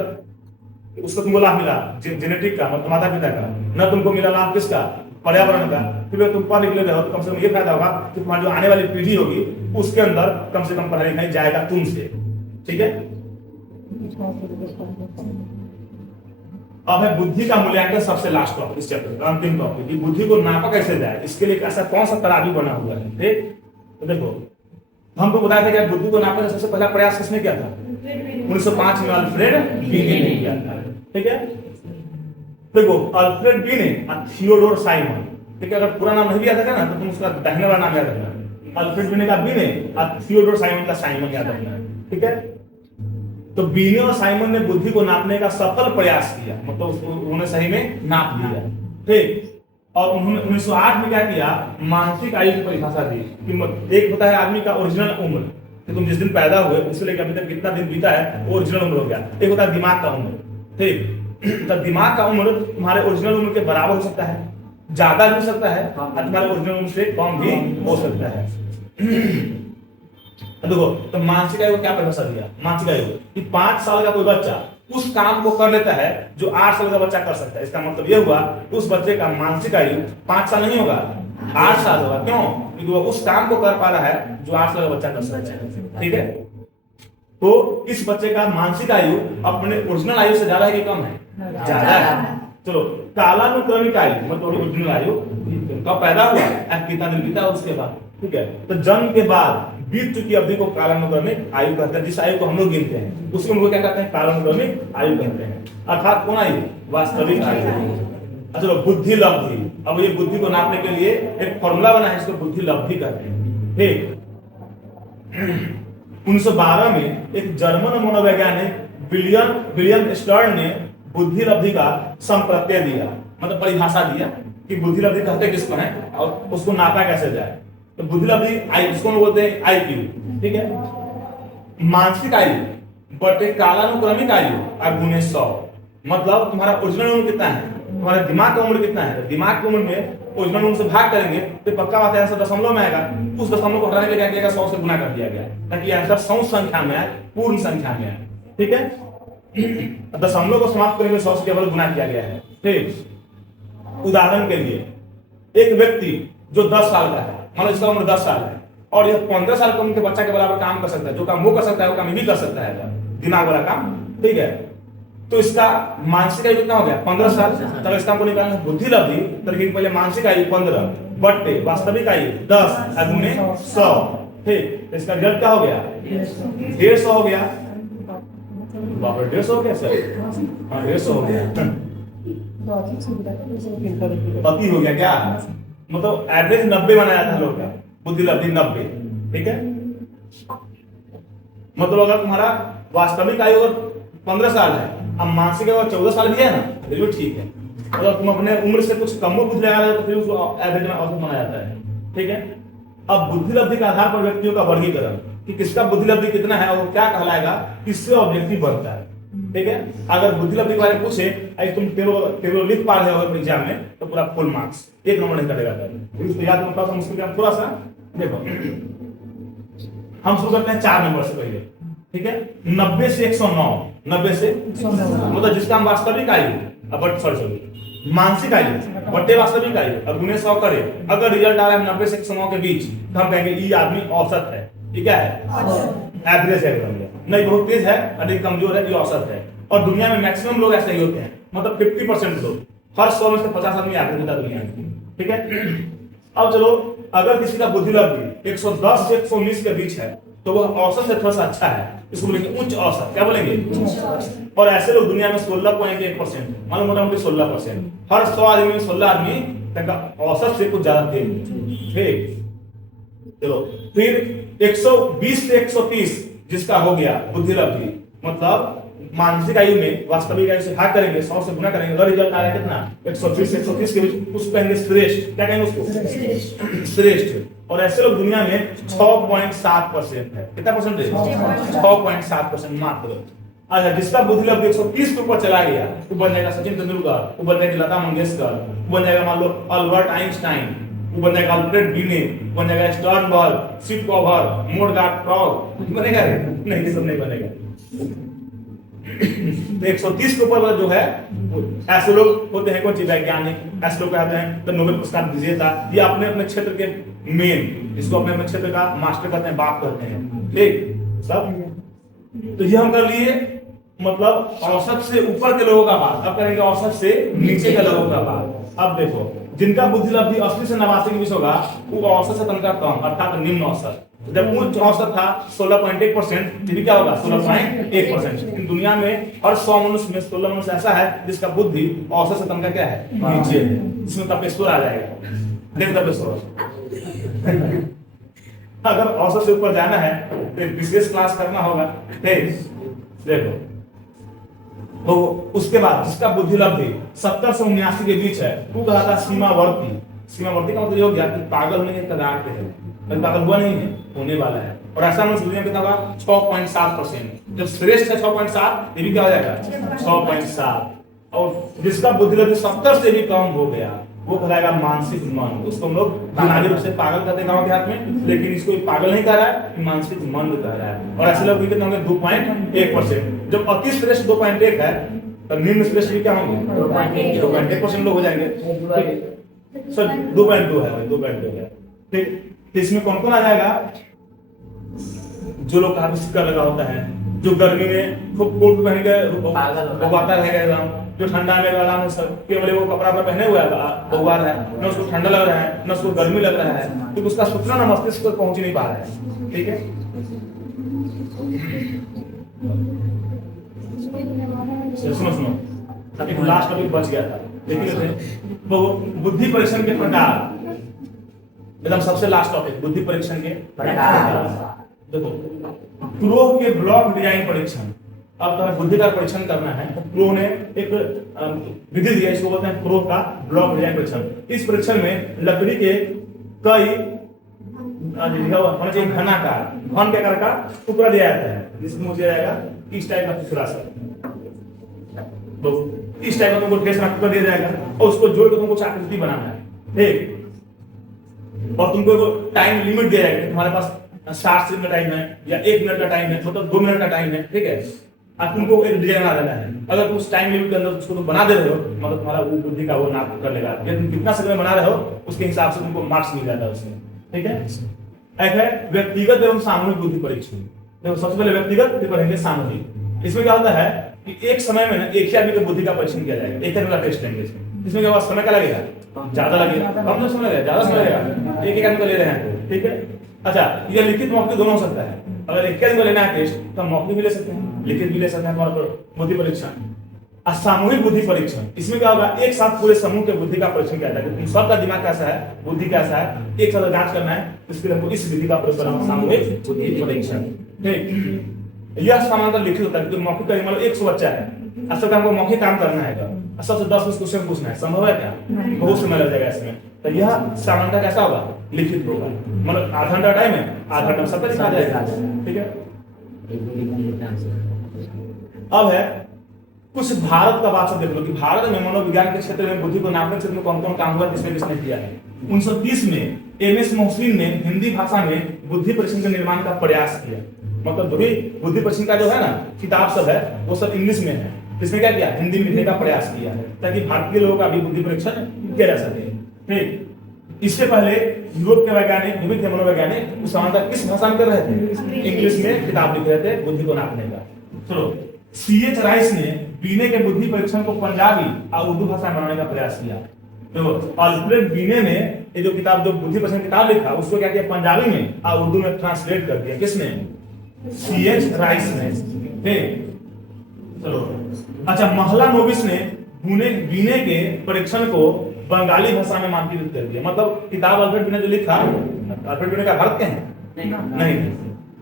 उसको तुमको लाभ मिला जेनेटिक का, मतलब माता पिता का, ना तुमको मिला लाभ किसका, पर्यावरण का। फिर तुम पढ़ लिख ले रहे हो तो कम से कम ये फायदा होगा कि तुम्हारी जो आने वाली पीढ़ी होगी उसके अंदर कम से कम पढ़ाई लिखाई जाएगा तुमसे। ठीक है, अब है बुद्धि का मूल्यांकन, सबसे लास्ट टॉपिक इस चैप्टर का, अंतिम टॉपिक कि बुद्धि को नापा कैसे जाए, इसके लिए ऐसा कौन सा तराजू बना हुआ है। ठीक, तो देखो हमको बताया था कि बुद्धि को नापने का सबसे पहला प्रयास किसने किया था, 1905 में अल्फ्रेड बीने ने किया था। ठीक है, देखो अल्फ्रेड बीने और थियोडोर साइमन, ठीक है, अगर पूरा नाम नहीं याद रखा ना तो तुम उसका दाहिने वाला नाम याद रखना, अल्फ्रेड बीने का बीने और थियोडोर साइमन का साइमन याद रखना। ठीक है, तो बीने और साइमन ने बुद्धि को नापने का सफल प्रयास किया, मतलब उन्होंने सही में नाप लिया। ठीक, और उन्होंने 1908 में क्या किया, मानसिक आयु की परिभाषा दी कि एक होता है आदमी का ओरिजिनल उम्र कि तुम जिस दिन पैदा हुए उससे लेकर अभी तक कितना दिन बीता है वो ओरिजिनल उम्र हो गया। एक होता है दिमाग का उम्र। ठीक, तो दिमाग का उम्र तुम्हारे ओरिजिनल उम्र के बराबर हो सकता है, ज्यादा भी हो सकता है और तुम्हारे ओरिजिनल उम्र से कम भी हो सकता है। देखो तो मानसिक आयु को क्या परिभाषा दिया, मानसिक आयु कि 5 साल का कोई बच्चा उस काम को कर लेता है जो 8 साल का बच्चा कर सकता है। इसका मतलब यह हुआ कि उस बच्चे का मानसिक आयु 5 साल नहीं होगा, 8 साल होगा। क्यों, क्योंकि वो उस काम को कर पा रहा है जो 8 साल का बच्चा कर सकता है। ठीक है, तो इस बच्चे का मानसिक आयु अपने ओरिजिनल आयु से ज्यादा है कि कम है, ज्यादा है। चलो कालानुक्रमिक आयु मतलब ओरिजिनल आयु कब पैदा हुआ, कितना दिन बीता उसके बाद। ठीक है, तो जन्म के बाद बीत चुकी अवधि को कालानुक्रमिक आयु कहते हैं। जिस आयु को हम लोग गिनते हैं उसको हम लोग क्या कहते हैं, कालानुक्रमिक आयु कहते हैं। अर्थात कौन आयु, वास्तविक आयु। चलो बुद्धि लब्धि, अब ये बुद्धि को नापने के लिए एक फॉर्मूला बना है, इसको बुद्धि लब्धि कहते हैं। ठीक, 1912 में एक जर्मन मनोवैज्ञानिक विलियम स्टर्न ने बुद्धि लब्धि का संप्रत्यय दिया, मतलब परिभाषा दिया कि बुद्धि लब्धि कहते किसको है और उसको नापा कैसे जाए। तो बुद्धि लब्धि आई इसको बोलते हैं आईक्यू। ठीक है, मानसिक आयु बटे कालानुक्रमिक आयु और गुणे 100, मतलब तुम्हारा ओरिजिनल उम्र कितना है, तुम्हारे दिमाग का उम्र कितना है। तो दिमाग की उम्र में ओरिजिनल उम्र से भाग करेंगे तो पक्का बात है आंसर दशमलव में आएगा। उस दशमलव को हटाने के लिए क्या किया गया, 100 से गुना कर दिया गया ताकि आंसर सम संख्या में आए, पूर्ण संख्या में आए। ठीक है, दशमलव को समाप्त करके 100 से केवल गुना किया गया है। ठीक, उदाहरण के लिए एक व्यक्ति जो 10 साल का है, मान लो इसका उम्र 10 साल है और यह 15 साल का उम्र के बच्चा के बराबर काम कर सकता है, जो काम वो कर सकता है वो काम ये भी कर सकता है, दिमाग वाला काम। ठीक है, तो इसका मानसिक आयु कितना हो गया, 15 साल। तब इसका हमको निकालना है बुद्धि लब्धि, तो पहले मानसिक आयु 15 बट्टे वास्तविक आयु 10 गुणे 100। ठीक, तो इसका रिजल्ट क्या हो गया, 150 हो गया। 150 हो गया सर, हाँ 150 हो गया, पति हो गया क्या, मतलब एवरेज 90 बनाया था लोग का, बुद्धि लब्धि 90। ठीक है, मतलब अगर तुम्हारा वास्तविक आयु अगर 15 साल है, अब मानसिक आयु 14 साल भी है ना, फिर भी ठीक है। अगर तुम अपने उम्र से कुछ कम बुद्धि लगा रहे हो तो फिर उसको एवरेज में औसत माना जाता है। ठीक है, अब बुद्धि लब्धि के आधार पर व्यक्तियों का वर्गीकरण कि किसका बुद्धि लब्धि कितना है और वो क्या कहलाएगा, किससे ऑब्जेक्टिव बनता है। ठीक है, अगर बुद्धि लब्धि के बारे में पूछे, तुम टेबल लिख पा रहे हो एग्जाम में तो पूरा फुल मार्क्स, 1 नंबर नहीं कटेगा। तो याद रखना मुश्किल, थोड़ा सा देखो हम शुरू करते हैं 4 नंबर से पहले। ठीक है, 90 से 109, 90 से मतलब जिसका हम वास्तविक आयु बट सॉरी मानसिक आयु बट्टे वास्तविक आयु और गुणे 100 करे, अगर रिजल्ट आ रहा है 90 से 109 के बीच तो हम कहेंगे ये आदमी औसत है। ये क्या है, एवरेज है, नहीं बहुत तेज है अधिक कमजोर है, ये औसत है। और दुनिया में मैक्सिमम लोग ऐसे ही होते हैं, मतलब 50% लोग, हर 100 में से 50 आदमी एवरेज होता है दुनिया में। ठीक है, अब चलो अगर किसी का बुद्धि लब्धि 110 से 119 के बीच है तो वह औसत से थोड़ा सा अच्छा है, इसको बोलेंगे उच्च औसत। क्या बोलेंगे, और ऐसे लोग दुनिया में 16.1%, मालूम मोटा मोटी 16%, हर 100 आदमी में 16 आदमी का औसत से कुछ ज्यादा तेज। ठीक, चलो फिर 120 से 130 जिसका हो गया बुद्धि लब्धि, मतलब मानसिक आयु में वास्तविक आयु से भाग करेंगे, 100 से गुना करेंगे, अगर रिजल्ट आया कितना 120 से 130 के बीच, उसको कहेंगे श्रेष्ठ। क्या कहेंगे उसको? श्रेष्ठ। और ऐसे लोग दुनिया में 6.7% है। कितना परसेंटेज? 6.7% मात्र। अच्छा, जिसका बुद्धि लब्ध 130 के ऊपर चला गया, वो बन जाएगा सचिन तेंदुलकर, वो बन जाएगा लता मंगेशकर, वो बन जाएगा मान लो अल्बर्ट आइंस्टाइन, वो बन जाएगा अल्फ्रेड बीने, बन जाएगा स्टर्नबर्ग, सिटकॉवर, मोर्गाट फ्रॉग, बनेगा नहीं? सब नहीं बनेगा। तो 130 के ऊपर जो है ऐसे लोग होते हैं, कौन सी वैज्ञानिक, ऐसे लोग कहते हैं तो नोबेल पुरस्कार विजेता, ये अपने अपने क्षेत्र के मेन, इसको अपने अपने क्षेत्र का मास्टर कहते हैं, बाप कहते हैं, ठीक सब। तो ये हम कर लिए मतलब औसत से ऊपर के लोगों का बात। अब करेंगे औसत से नीचे के लोगों का बात। अब देखो, जिनका बुद्धि लब्धि 80 से 89 के बीच होगा, वो औसत से तनका कम, अर्थात निम्न औसत। जब उच्च औसत था 16.1%, ये क्या होगा 16.1%। लेकिन दुनिया में हर 100 मनुष्य में 16 मनुष्य ऐसा है जिसका बुद्धि औसत से तनका क्या है, नीचे है। इसमें तपेश्वर आ जाएगा। देख तपेश्वर अगर औसत से ऊपर जाना है तो विशेष क्लास करना होगा। देखो, तो उसके बाद जिसका बुद्धि लब्धि 70 से 79 के बीच है, वो कहता सीमावर्ती। सीमावर्ती का मतलब ये हो गया कि पागल होने के कगार पे है, पागल हुआ नहीं है, होने वाला है। और ऐसा मनुष्य दुनिया में कितना होगा? 6.7%। जब श्रेष्ठ है 6.7, ये भी क्या हो जाएगा 6.7। और जिसका बुद्धि लब्धि 70 से भी कम हो गया, वो कहलाएगा मानसिक मंद। उसको हम लोग बुनियादी रूप से पागल कहते हैं गांव देहात में, लेकिन इसको पागल नहीं कह रहा है, मानसिक मंद कह रहा है। और ऐसे लोग भी कितने होंगे? 2.1%। जब अति श्रेष्ठ 2.1 है, तो निम्न श्रेष्ठ भी क्या होंगे? 2.1% लोग हो जाएंगे। सर 2.2 है, 2.2 है, ठीक। इसमें कौन कौन आ जाएगा? जो लोग काफी सिक्का लगा होता है, जो गर्मी में खूब कोट पहन के रुकवाता रहेगा एकदम, जो ठंडा में आराम है, सब केवल वो कपड़ा पर पहने हुआ है, बहुवार है, न उसको ठंडा लग रहा है, न उसको गर्मी लग रहा है, तो उसका सूचना न मस्तिष्क पर पहुंच नहीं पा रहा है, ठीक है। सुनो, अभी लास्ट टॉपिक बच गया था, देखिए तो बुद्धि परीक्षण के प्रकार, एकदम सबसे लास्ट टॉपिक, बुद्धि परीक्षण के प्रकार। देखो, क्रोह के ब्लॉक डिजाइन परीक्षण। अब तुम्हें बुद्धि का परीक्षण करना है, क्रोह ने एक विधि दिया, इसको बोलते हैं क्रोह का ब्लॉक डिजाइन परीक्षण। इस परीक्षण में लकड़ी के कई घनाकार घन के आकार का टुकड़ा दिया जाता है, जिसमें मुझे जाएगा इस टाइप का टुकड़ा सा, तो इस टाइप का तुमको ढेर सारा टुकड़ा दिया जाएगा और उसको जोड़ के तुमको आकृति बनाना है, ठीक। और तुमको टाइम लिमिट दिया जाएगा, तुम्हारे पास 60 सेकंड का टाइम है या 1 मिनट का टाइम है, मतलब 2 मिनट का टाइम है, ठीक है। अब तुमको एक डिजाइन बना देना है, अगर तुम उस टाइम लिमिट के अंदर उसको तुम बना दे रहे हो, मतलब तुम्हारा वो बुद्धि का वो नाप कर लेगा, या तुम कितना समय बना रहे हो उसके हिसाब से तुमको मार्क्स मिल जाता है उसमें, ठीक है। एक है व्यक्तिगत एवं सामूहिक बुद्धि परीक्षण। देखो, सबसे पहले व्यक्तिगत, फिर पढ़ेंगे सामूहिक। इसमें क्या होता है कि एक समय में ना एक ही आदमी की बुद्धि का परीक्षण किया जाएगा, एक ही टेस्ट लेंगे इसमें क्या समय क्या लगेगा? ज्यादा लगेगा, कम तो समय लगेगा, ज्यादा समय लगेगा, एक आदमी को ले रहे हैं, ठीक है। अच्छा, ये लिखित मौखिक दोनों हो सकता है। अगर एक आदमी को लेना है टेस्ट तो मौखिक भी ले सकते हैं, लिखित भी ले सकते हैं, बुद्धि परीक्षण। सामूहिक बुद्धि परीक्षण, इसमें क्या होगा? एक साथ पूरे समूह के बुद्धि का परीक्षण किया जाएगा, तुम सबका दिमाग कैसा है, बुद्धि कैसा है, एक साथ जांच करना है, इसके लिए हमको इस विधि का प्रयोग करना है, सामूहिक बुद्धि परीक्षण, ठीक। यह सामान्यतः लिखित होता है, क्योंकि मौखिक का मतलब 100 बच्चा है, असल में हमको मौखिक काम करना है, सबसे 10 क्वेश्चन पूछना है, संभव है क्या? बहुत समय लग जाएगा इसमें। तो यह सामान्यतः कैसा होगा? लिखित होगा, मतलब आधा घंटा टाइम है, आधा घंटा सबका लिखा जाएगा, ठीक है। अब है कुछ भारत का बात सब देख लो कि भारत में मनोविज्ञान के क्षेत्र में बुद्धि को नापने के क्षेत्र में कौन कौन काम हुआ, किसने किसने किया है। 1930 में एमएस मोहसिन ने हिंदी भाषा में बुद्धि परीक्षण के निर्माण का प्रयास किया, मतलब जो भी बुद्धि परीक्षण का जो है ना किताब सब है वो सब इंग्लिश में है, इसमें क्या किया? हिंदी में लिखने का प्रयास किया है, ताकि भारतीय लोगों का भी बुद्धि परीक्षण किया जा सके, ठीक। इससे पहले यूरोप के वैज्ञानिक, विविध के मनोवैज्ञानिक उस समानता किस भाषा में कर रहे थे? इंग्लिश में किताब लिख रहे थे बुद्धि को नापने का। चलो, सीएच राइस ने बीने के बुद्धि परीक्षण को पंजाबी और उर्दू भाषा में बनाने का प्रयास किया। तो अल्फ्रेड बीने ने ये जो किताब, जो बुद्धि परीक्षण किताब लिखा, उसको क्या किया? पंजाबी में और उर्दू में ट्रांसलेट कर दिया। किसने? सीएच राइस ने, ठीक। चलो, अच्छा, महला नोबिस ने बीने के परीक्षण को बंगाली भाषा में मानकीकृत कर दिया। मतलब किताब अल्फ्रेड बीने जो लिखा, अल्फ्रेड बीने का भारत के हैं? नहीं।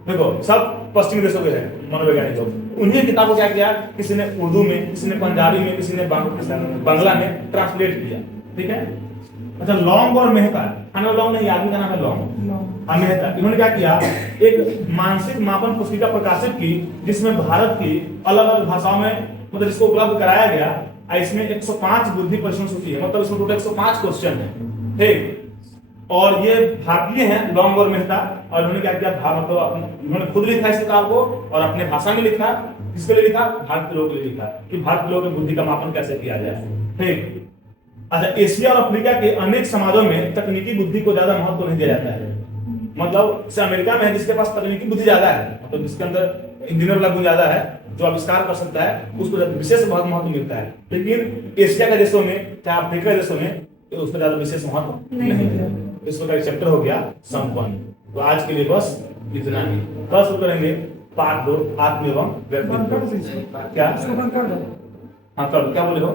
देखो सब पश्चिमी देशों के हैं मनोवैज्ञानिक लोग, उन्हीं किताबों क्या किया, किसी ने उर्दू में, किसी ने पंजाबी में, किसी ने बांग्ला में ट्रांसलेट किया, ठीक है। अच्छा, लॉन्ग और मेहता, लॉन्ग नहीं, आदमी का नाम है लॉन्ग, मेहता, इन्होंने क्या किया, एक मानसिक मापन पुस्तिका प्रकाशित की जिसमें भारत की अलग अलग भाषाओं में मतलब इसको उपलब्ध कराया गया। इसमें 105 बुद्धि प्रश्न सूची है, मतलब इसमें टोटल 105 क्वेश्चन है, ठीक। और ये भारतीय हैं लॉन्ग और मेहता, और इन्होंने क्या किया, मतलब इन्होंने खुद लिखा इस किताब को और अपने भाषा में लिखा। किसके लिए लिखा, भारत के लोगों के लिए लिखा कि भारत के लोगों की बुद्धि का मापन कैसे किया जाए, ठीक। अच्छा, एशिया और अफ्रीका के अनेक समाजों में तकनीकी बुद्धि को ज्यादा महत्व नहीं दिया जाता है। मतलब जैसे अमेरिका में है जिसके पास तकनीकी बुद्धि ज्यादा है, मतलब जिसके अंदर इंजीनियर वाला गुण ज्यादा है, जो आविष्कार कर सकता है, उसको विशेष बहुत महत्व मिलता है। लेकिन एशिया के देशों में चाहे अफ्रीका के देशों में उसको ज्यादा विशेष महत्व नहीं है। इसका का चैप्टर हो गया संपन्न। तो आज के लिए बस इतना ही। कल शुरू करेंगे पार्ट 2 आत्म एवं व्यक्तित्व। क्या हाँ कर, क्या बोले हो?